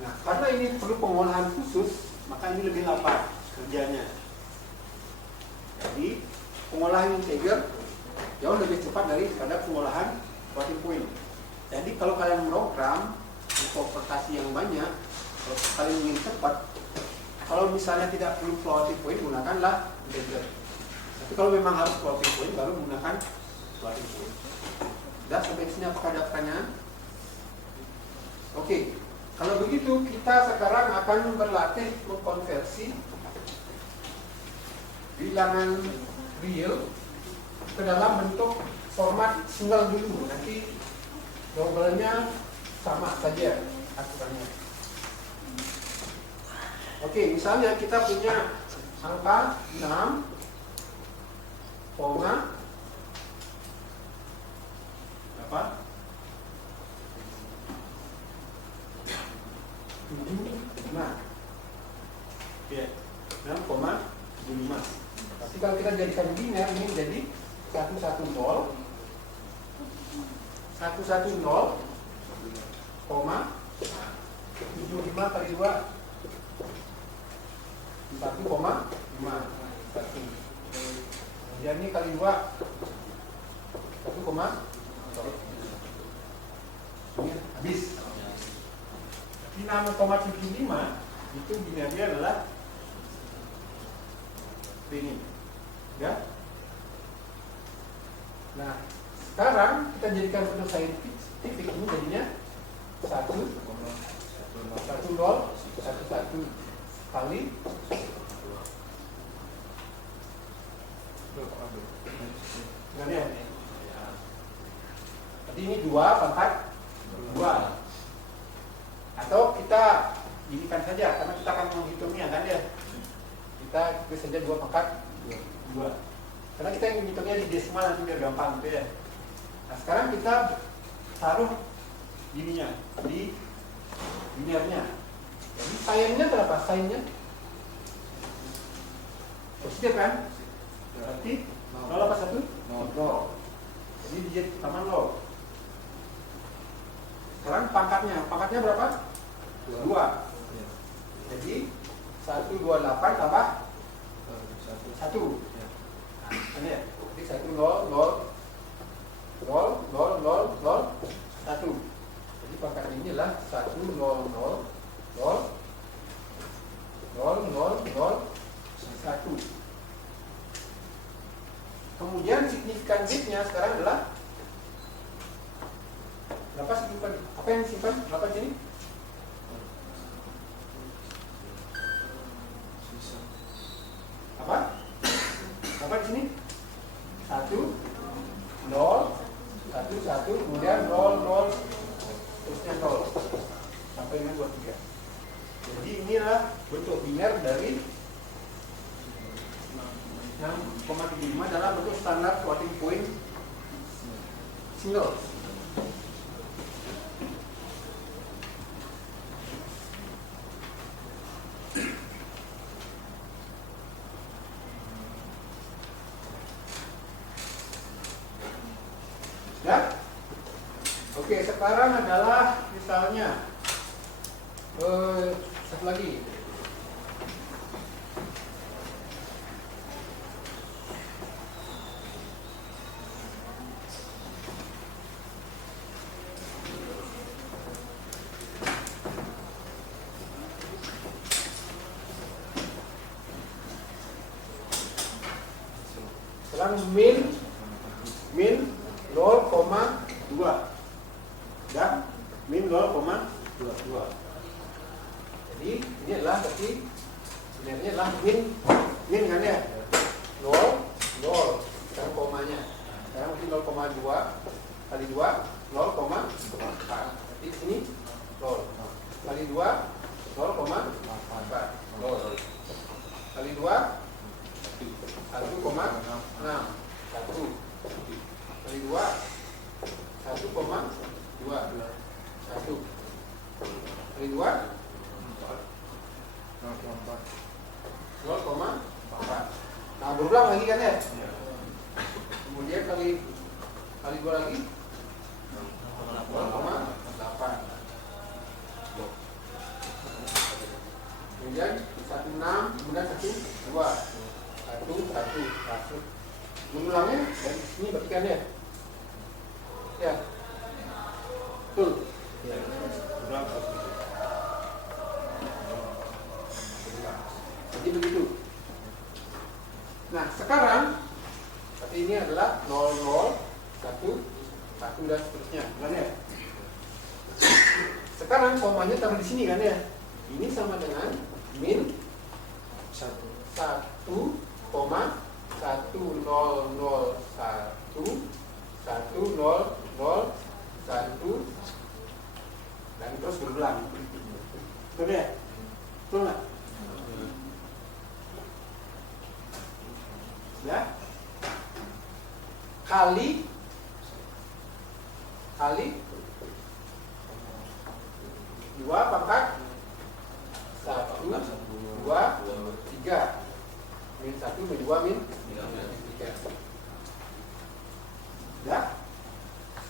Nah, karena ini perlu pengolahan khusus, maka ini lebih lambat kerjanya. Jadi pengolahan integer jauh lebih cepat daripada pengolahan floating point. Jadi kalau kalian program untuk operasi yang banyak, kalau kalian ingin cepat, kalau misalnya tidak perlu floating point, gunakanlah integer. Tapi kalau memang harus floating point, baru gunakan floating point. Sudah sampai sini apakah ada pertanyaan? Oke, kalau begitu kita sekarang akan berlatih mengkonversi bilangan real ke dalam bentuk format single dulu. Nanti Double-nya sama saja aturannya. Oke, misalnya kita punya angka 6, apa? 75. Oke, 6,75. Tapi kalau kita jadikan biner ini jadi 110 110,75 kali 2 1,5. Kemudian ini kali 2 1, ini habis. Di 6,75 itu binernya adalah ini, ya. Nah, sekarang kita jadikan bentuk saintifik ini jadinya 1,10 kali ya. Jadi ini 2 pangkat 2. Atau kita jadikan saja karena kita akan menghitungnya kan ya. Kita tulis saja 2 pangkat 2. Karena kita ingin menghitungnya di desimal nanti biar gampang gitu ya. Nah, sekarang kita taruh ininya di binernya. Jadi sainnya berapa? Sainnya positif kan? Berarti 0 apa 1? 0. Jadi digit pertama 0. Sekarang pangkatnya berapa? 2. Jadi 128 tambah 1. Ini ya. Jadi 1 0 0 0 0 0 0 1. Jadi pangkat ini adalah 1 0 0 0 0 0 0 1. Kemudian signifikan bitnya sekarang adalah berapa signifikan? Apa yang disimpan? Berapa di sini? Apa? Berapa di sini? 1 0 1 1 kemudian 0 0 terusnya 0 sampai dengan 23. Jadi inilah bentuk biner dari 6,75 adalah bentuk standar floating point single. Ya? Oke, sekarang adalah misalnya satu lagi. Sekarang min 0,2 dan min 0,22. Jadi ini adalah berarti sebenarnya adalah min kan ya 0 0 sekarang komanya sekarang mungkin 0,2 kali 2 0,4. Jadi sini 0 kali 2 0,4 0 kali 2 1,6 1 kali 2 1,2 1 kali 2 0,4. Nah, berulang lagi kan ya? Kemudian kali 2 lagi 0,8. Kemudian 16, kemudian 1 2 1 1. Menulangnya dari sini berarti kan ya? Ya. Betul. Ya. Jadi begitu. Nah, sekarang tapi ini adalah 0 0 1 1 dan seterusnya, kan ya? Sekarang komanya taruh di sini kan ya? Ini sama dengan min 1,1001 100 1 kali 2 pangkat 1, 2, 3. Min 1, min 2, min 3. Ya.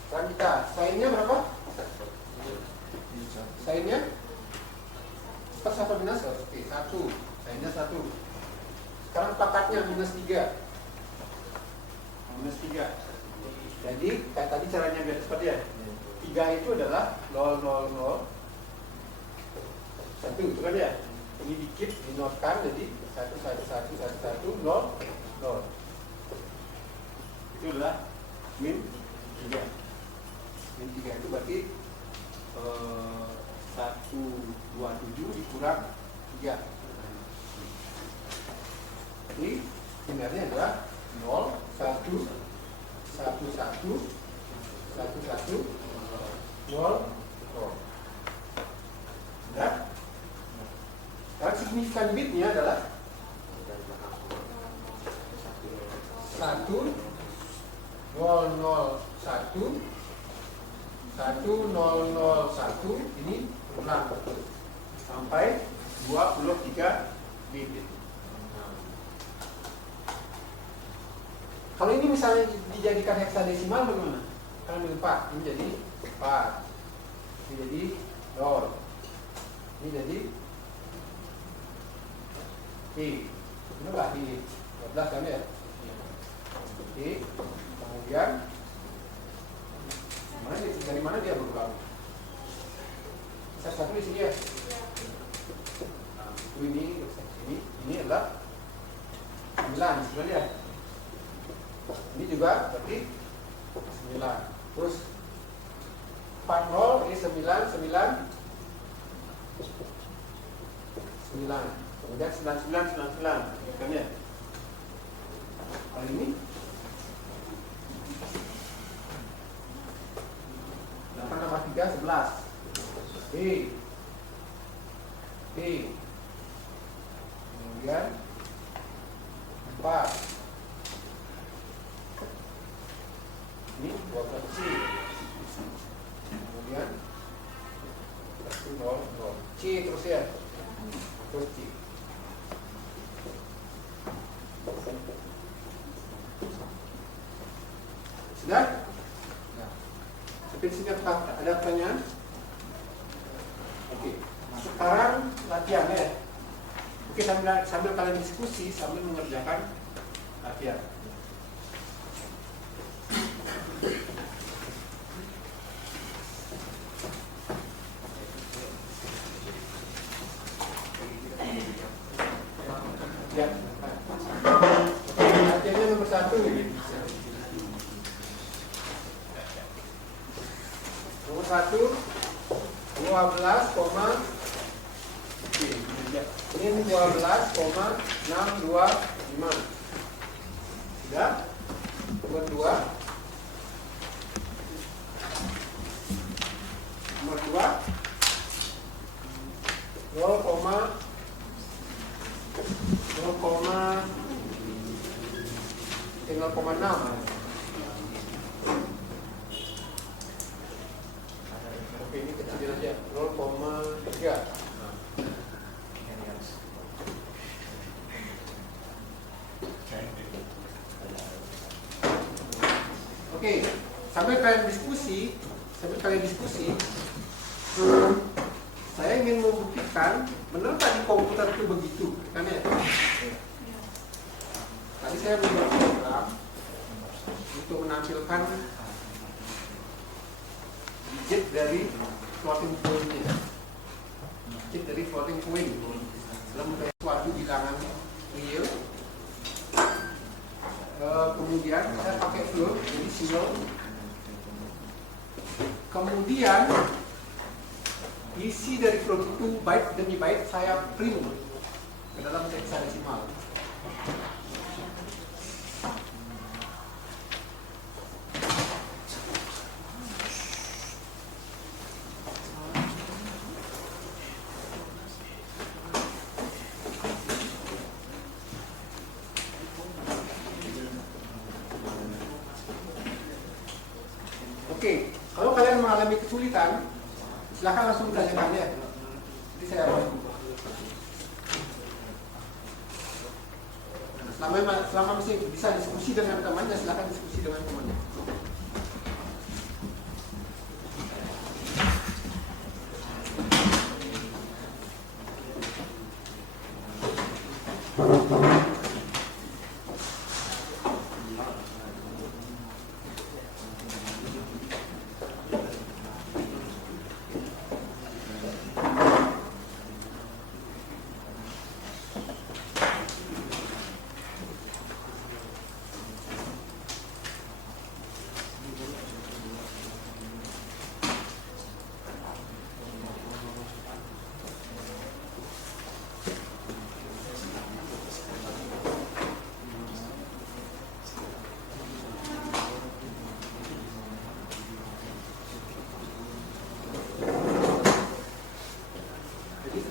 Sekarang kita sainnya berapa? Sainnya plus apa minus? Oke, 1. Sainnya 1. Sekarang pangkatnya minus 3. Minus 3. Jadi kayak tadi caranya biar seperti ya. 3 itu adalah 0, 0, 0. 1 itu kan ya. Ini dikit dinotkan jadi 1, 1, 1, 1, 1, 0, 0. Itu adalah min 3. Min 3 itu berarti 127 dikurang 3. Jadi sebenarnya adalah 0, 1, 1, 1, 1, 0, 0. Sudah? Sekarang signifikan bitnya adalah 1, 0, 0, 1, 1, 0, 0, 1. Ini ulang sampai 23 bit. Kalau ini misalnya dijadikan heksadesimal bagaimana? Kan 4, ini jadi 4, ini jadi 0, ini jadi ini lah di 12 kan ya? Kemudian dari mana dia berulang? Satu di sini ya? Ini adalah 9 sebenarnya. Ini juga berarti 9. Terus 40 ini 9, 9. Kemudian 99, 99. Kan ya? Kali ini 8 tambah 3, 11. Kemudian 4. Ini 12 C. Kemudian 1, 0, 0. C terus ya. Terus C. Sudah? Sampai sini ada pertanyaan? Oke. Sekarang latihan ya. Oke, sambil kalian diskusi, sambil mengerjakan latihan. Ya. Oke, latihannya nomor 1. Nomor 1 12, ini 12,625. Sudah? Nomor 2. Nomor 2 0,6. Oke, ini kecil aja. 0,3. Oke, sambil kalian diskusi, saya ingin membuktikan benar tadi komputer itu begitu, kan ya? Tadi saya membuat program untuk menampilkan digit dari floating point-nya. Digit dari floating point dalam suatu bilangan real. Kemudian saya pakai float, jadi single. Kemudian isi dari float itu byte demi byte saya print ke dalam hexadesimal. Oke, kalau kalian mengalami kesulitan, silahkan langsung tanyakan ya. Jadi saya selama masih bisa diskusi dengan temannya, silahkan diskusi dengan temannya.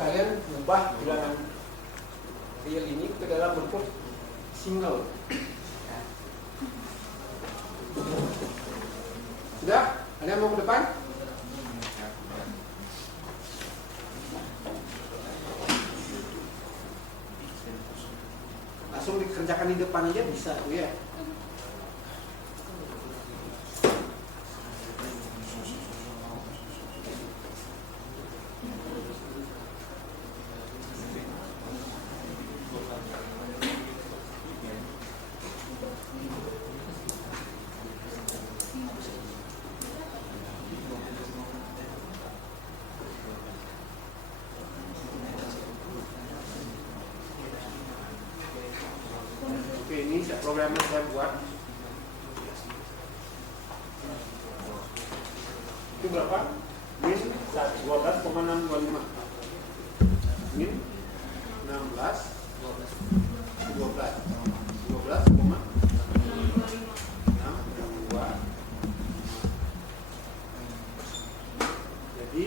Kalian ubah bilangan real ini ke dalam bentuk single. Sudah? Ada yang mau ke depan? Langsung dikerjakan di depan aja bisa tuh ya. Ini program yang saya buat. Itu berapa? Min 12,625. Min 16 12 12,625. Jadi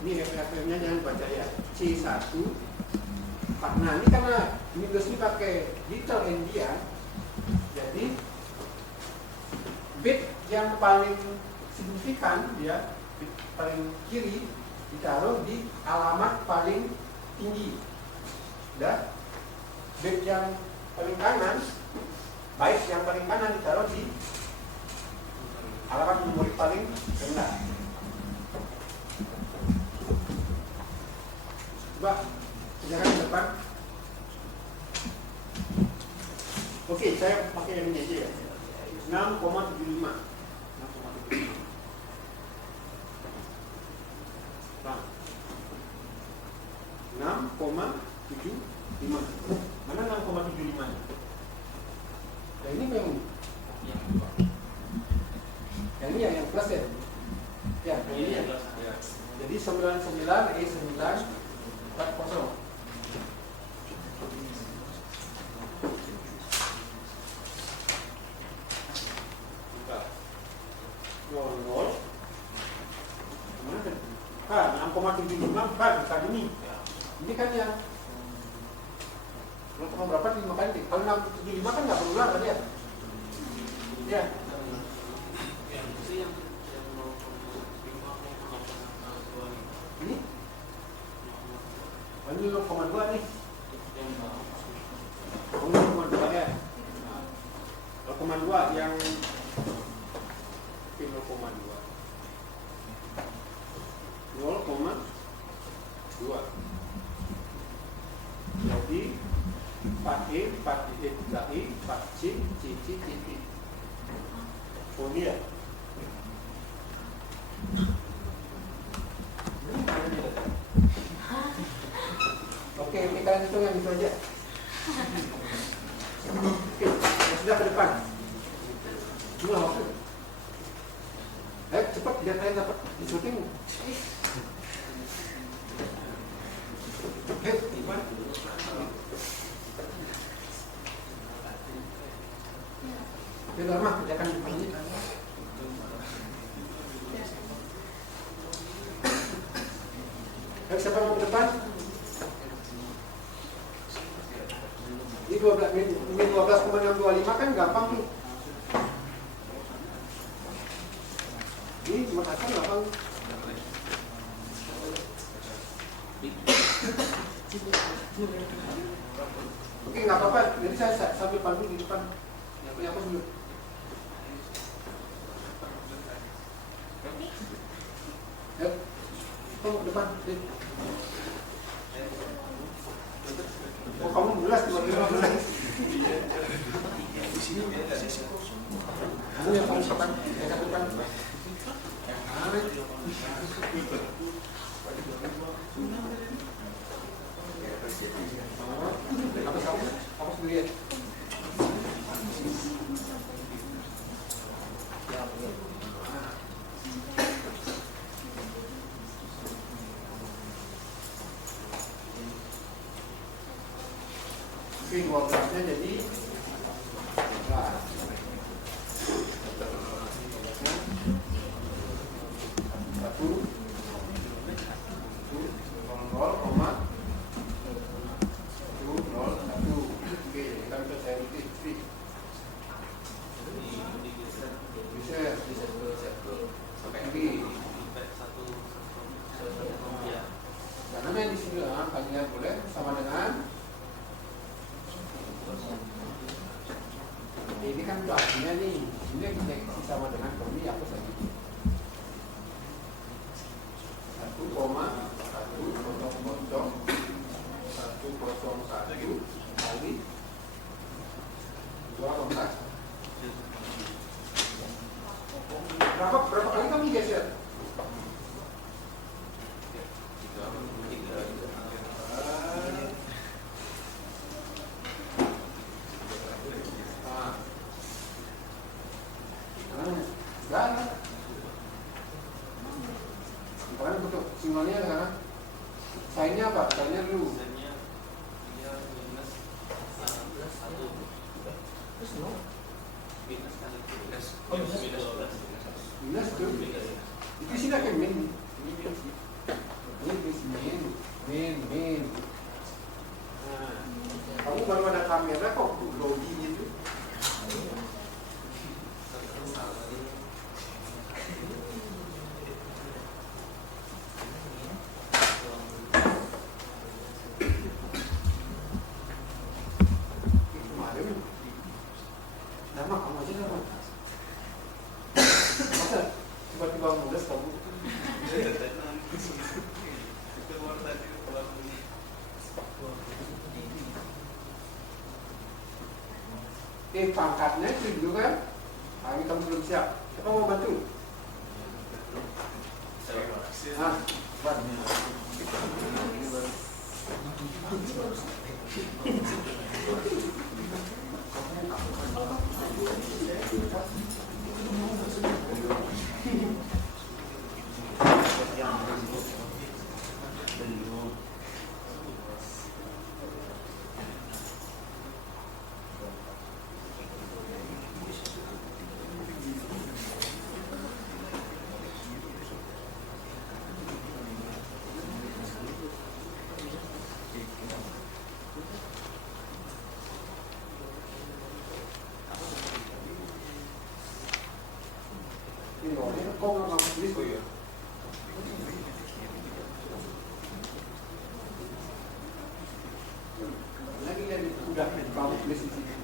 ini FFM-nya jangan baca ya. C1. Nah, ini karena Windows ini pakai Little Endian, jadi bit yang paling signifikan ya, bit paling kiri ditaruh di alamat paling tinggi. Dan bit yang paling kanan, byte yang paling kanan ditaruh di alamat memori paling rendah. Coba kerjakan ke depan. Oke, saya pakai yang ini aja ya. 6,75. 6,75. Mana 6,75? Nah, ini yang ini yang plus ya. Ya, ini ya. Jadi 99 E9 40. Nah, 6,75 bukan ini. Ini kan yang 0, berapa 5 kali. Kalau 6,75 kan nggak berulang kan ya? Ya. Ini? Ini 0,2 nih. 0,2 ya. 0,2 yang 0,2. 0,2. Jadi 4E, 4E, 3E, 4C, CC, CP. Oh iya. Oke, ini kalian hitung yang itu aja. Oke, sudah ke depan. Dua waktu. Ayo cepat, biar kalian dapat di syuting. Ayo, Iman. Oke, Dharma, kerjakan ini. Ayo, siapa mau ke depan? Ini 12,625 kan gampang tuh. Kan lapang. Oke, nggak apa-apa. Jadi saya sambil pandu di depan. Yang punya apa dulu? Ayo, tunggu depan. Oh, kamu belas tiba-tiba belas. Kamu yang paling depan, yang depan. Apa kamu? Apa sendirian? Oke, 12-nya jadi 12. Satu, nol, koma, 1, 0, 1. Oke, kita bisa cari titik. Bisa sampai ini. Karena yang di sini panggilan boleh sama dengan ini kan udah artinya nih, ini kita sama dengan kami apa saja. 1,100,101 kali 12. Berapa kali kami geser? Bukan untuk simbolnya sekarang. Sainnya apa? Sainnya dulu. Sainnya dia minus 1. Terus no? Minus kali minus. Oh, minus. Minus tuh. Itu sih kan min. Min. Nah, kamu baru ada kamera kok logi gitu. Nama kamu aja nama. Masa tiba-tiba mudas kamu? Pangkatnya itu dulu kan? Ini kamu belum siap. Siapa mau bantu? Buat. Ini kok nggak mau tulis kok ya? Lagi lihat udah kamu tulis di sini.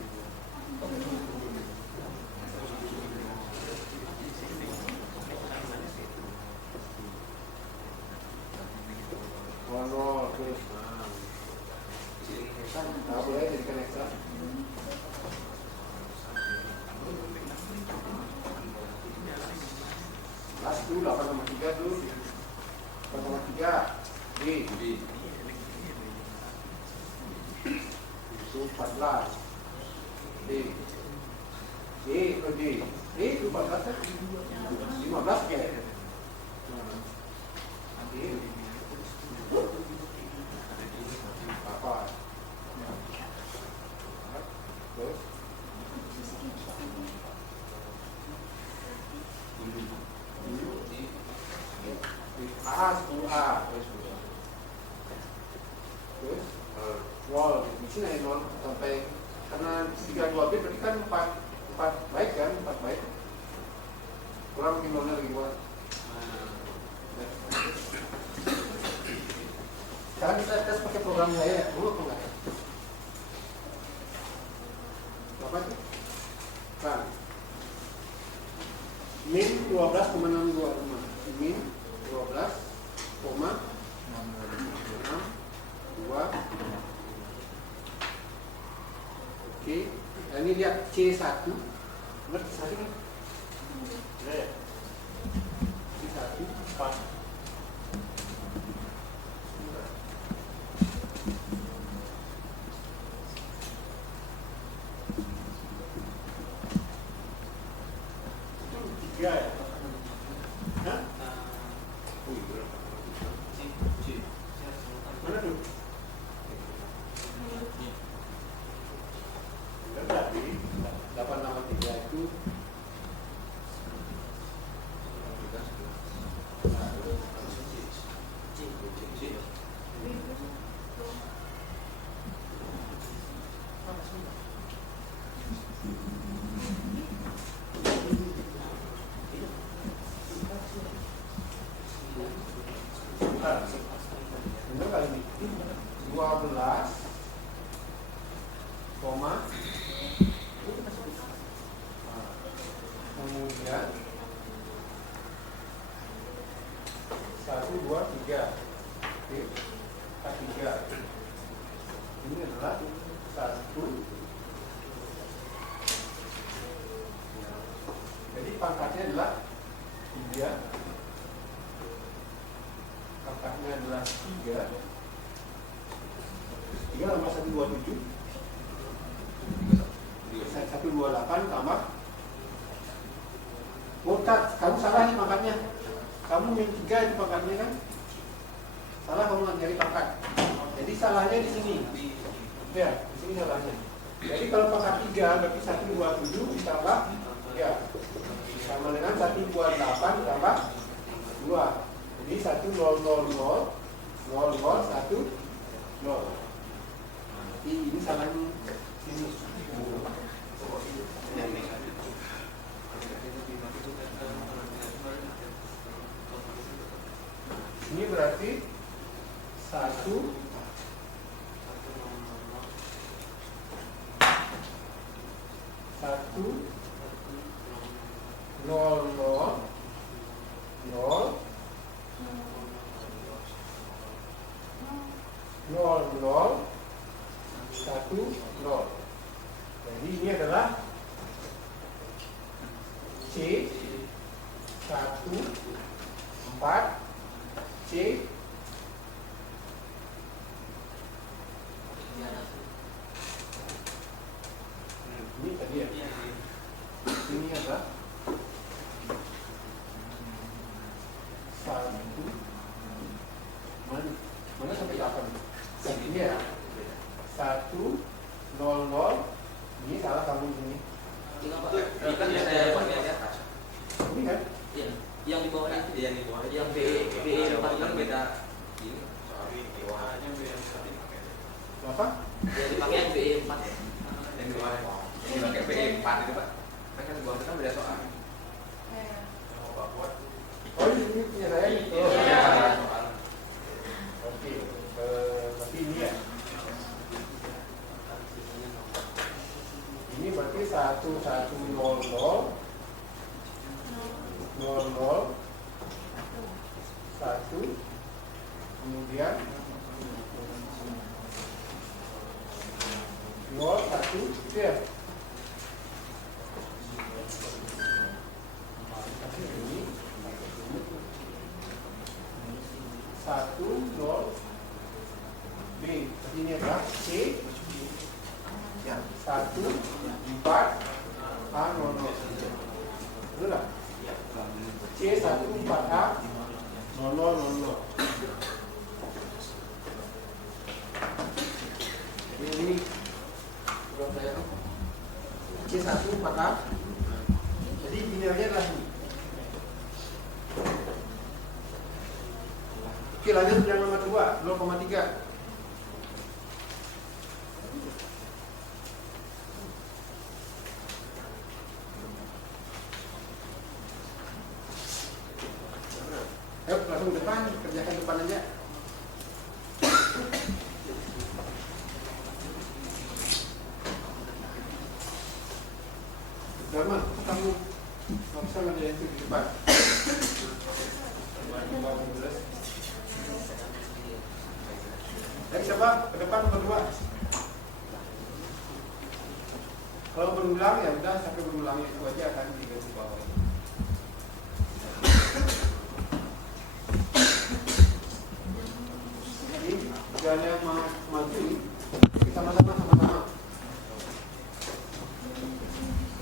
Nol terus. Nah, boleh jadikan ekstra. Las dulu 8,3 dulu. 8,3 D. Itu 14 D. D itu 14 kan? 15 kayak. D. Apa? Terus A, 10A terus wall di sini nol sampai karena 32 bit berarti kan 4 byte kan 4 byte kurang mungkin nolnya lagi buat program saya, mau apa enggak? Apa itu? Kan. Min 12,625. Min 12,625. Oke, nah, ini lihat C1. Ngerti satu kan? Ya. C1 4. Tiga ya? Hah? Mana tuh? Berarti 883 itu benar kali ini 12 koma kemudian 1, 2, 3 oke, K3 ini adalah 1. Jadi pangkatnya adalah 3, pangkatnya adalah 3 tambah 127 128 tambah Tat, kamu salah nih pangkatnya. Kamu min 3 itu pangkatnya kan? Salah kamu nyari pangkat. Jadi salahnya di sini. Ya, di sini salahnya. Jadi kalau pangkat 3 berarti 127 ditambah ya sama dengan 128 tambah 2. Jadi 1 0 0 0 0 0 1 0. Jadi ini salahnya sini. Ini berarti 1 0 0 0 0 1 0. Jadi ini adalah C 1 4 C ini tadi ya. Ini adalah 1 mana sampai 8. Ini ya 1 0 0. Ini salah kamu ini. Itu kan yang saya pakai di atas. Ini kan? Iya. Yang di bawah itu. Yang di bawah. Yang B 4 kan beda. Ini. Bawahnya B 4. Apa? Yang dipakai yang B 4. Yang di bawah. Yang dipakai B 4 itu Pak. Kan di bawah itu kan beda soal. Oh ini punya saya nih. Oh, Iya. ya. Oke. Berarti ini ya. Ini berarti 1 1 0 0 0 0 1 kemudian 0 1 itu ya. Ini 1 0 B. Jadi ini adalah C 1 4 A 0 0. Betul tak? C 1 4 A 0 0 0 0. Ini berapa saya tuh? C 1 4 A. Jadi binarnya adalah ini. Oke, lanjut yang nomor 2 0,3. Ayo langsung depan, kerjakan depan aja. Nggak bisa ngerjain itu di depan. Coba ke depan berdua. Kalau berulang ya udah sampai berulangnya itu aja akan diganti bawah. Jadi jalan yang maju kita sama-sama.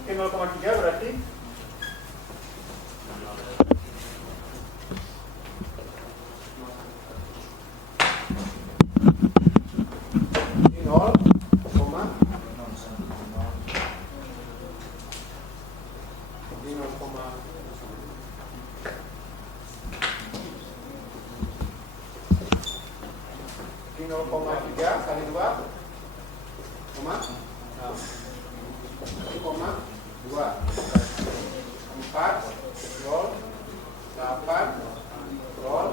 Oke, 0,3 berarti ini 0, ini 0,3 kali 2 koma 1,2 4 roll 8 roll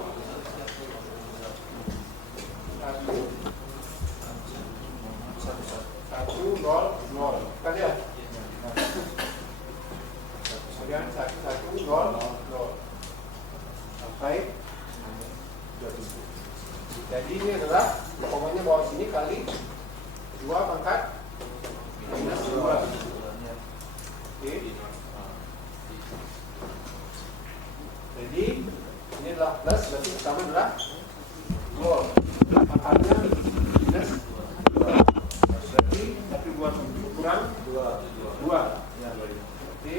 1 roll 0 kan ya? Kemudian 1 roll sampai 27. Jadi ini adalah pokoknya bawah sini kali 2 pangkat minus 2. Oke. Jadi ini adalah plus, berarti pertama adalah roll. Pangkatnya minus 2. Berarti 1 buat 7 kurang 2. Berarti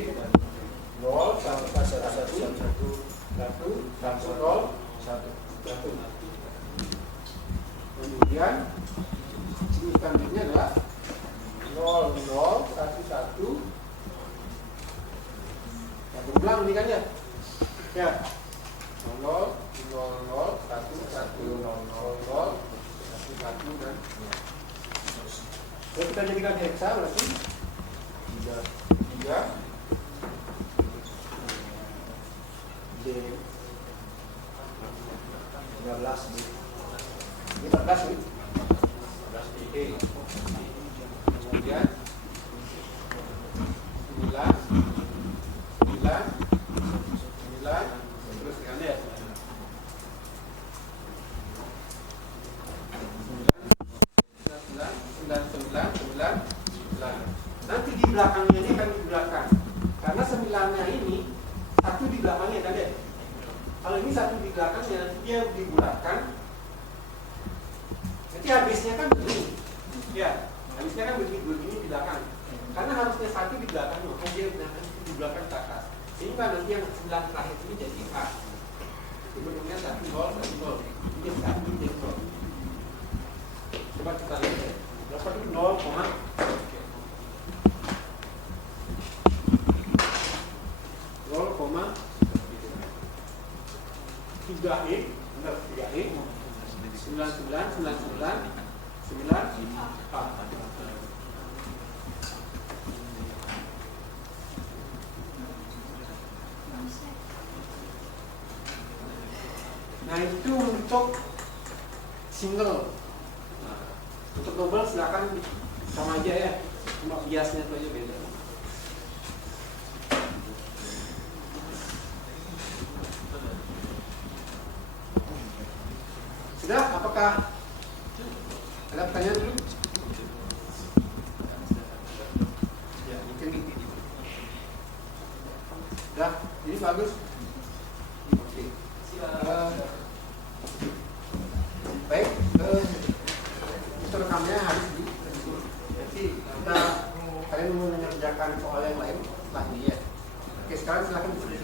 roll sama 1 roll 1. Kemudian ini selanjutnya adalah 0, 0, 1, 1. Yang berulang ini kan ya? Ya. 0, 0, 0, 1, 1, 0, 0, 0, 1, 1 dan kalau kita jadikan heksa berarti 3 D 13 ini 14 nih. 14 D. Kemudian 9 terus kan ya? 9. Nanti di belakangnya ini akan di belakang. Karena 9-nya ini satu di belakangnya kan ya? Kalau ini satu di belakangnya nanti dia dibulatkan. Nanti habisnya kan begini. Ya, habisnya kan begini di belakang. Karena harusnya satu di belakang, maka dia di belakang ke atas. Sehingga nanti yang 9 terakhir ini jadi A. Itu bentuknya 1 gol. Ini 1 jadi gol. Coba kita lihat ya. Berapa itu 0, 3E, benar 3E, 99. Nah itu untuk single. Untuk double silakan sama aja ya, cuma biasnya itu aja beda. Sudah, apakah ada pertanyaan dulu? Ya, mungkin sudah, ini bagus. Oke. Baik, itu rekamnya harus di. Nanti kalian mau mengerjakan soal yang lain setelah ini ya. Oke, sekarang silakan diskusi.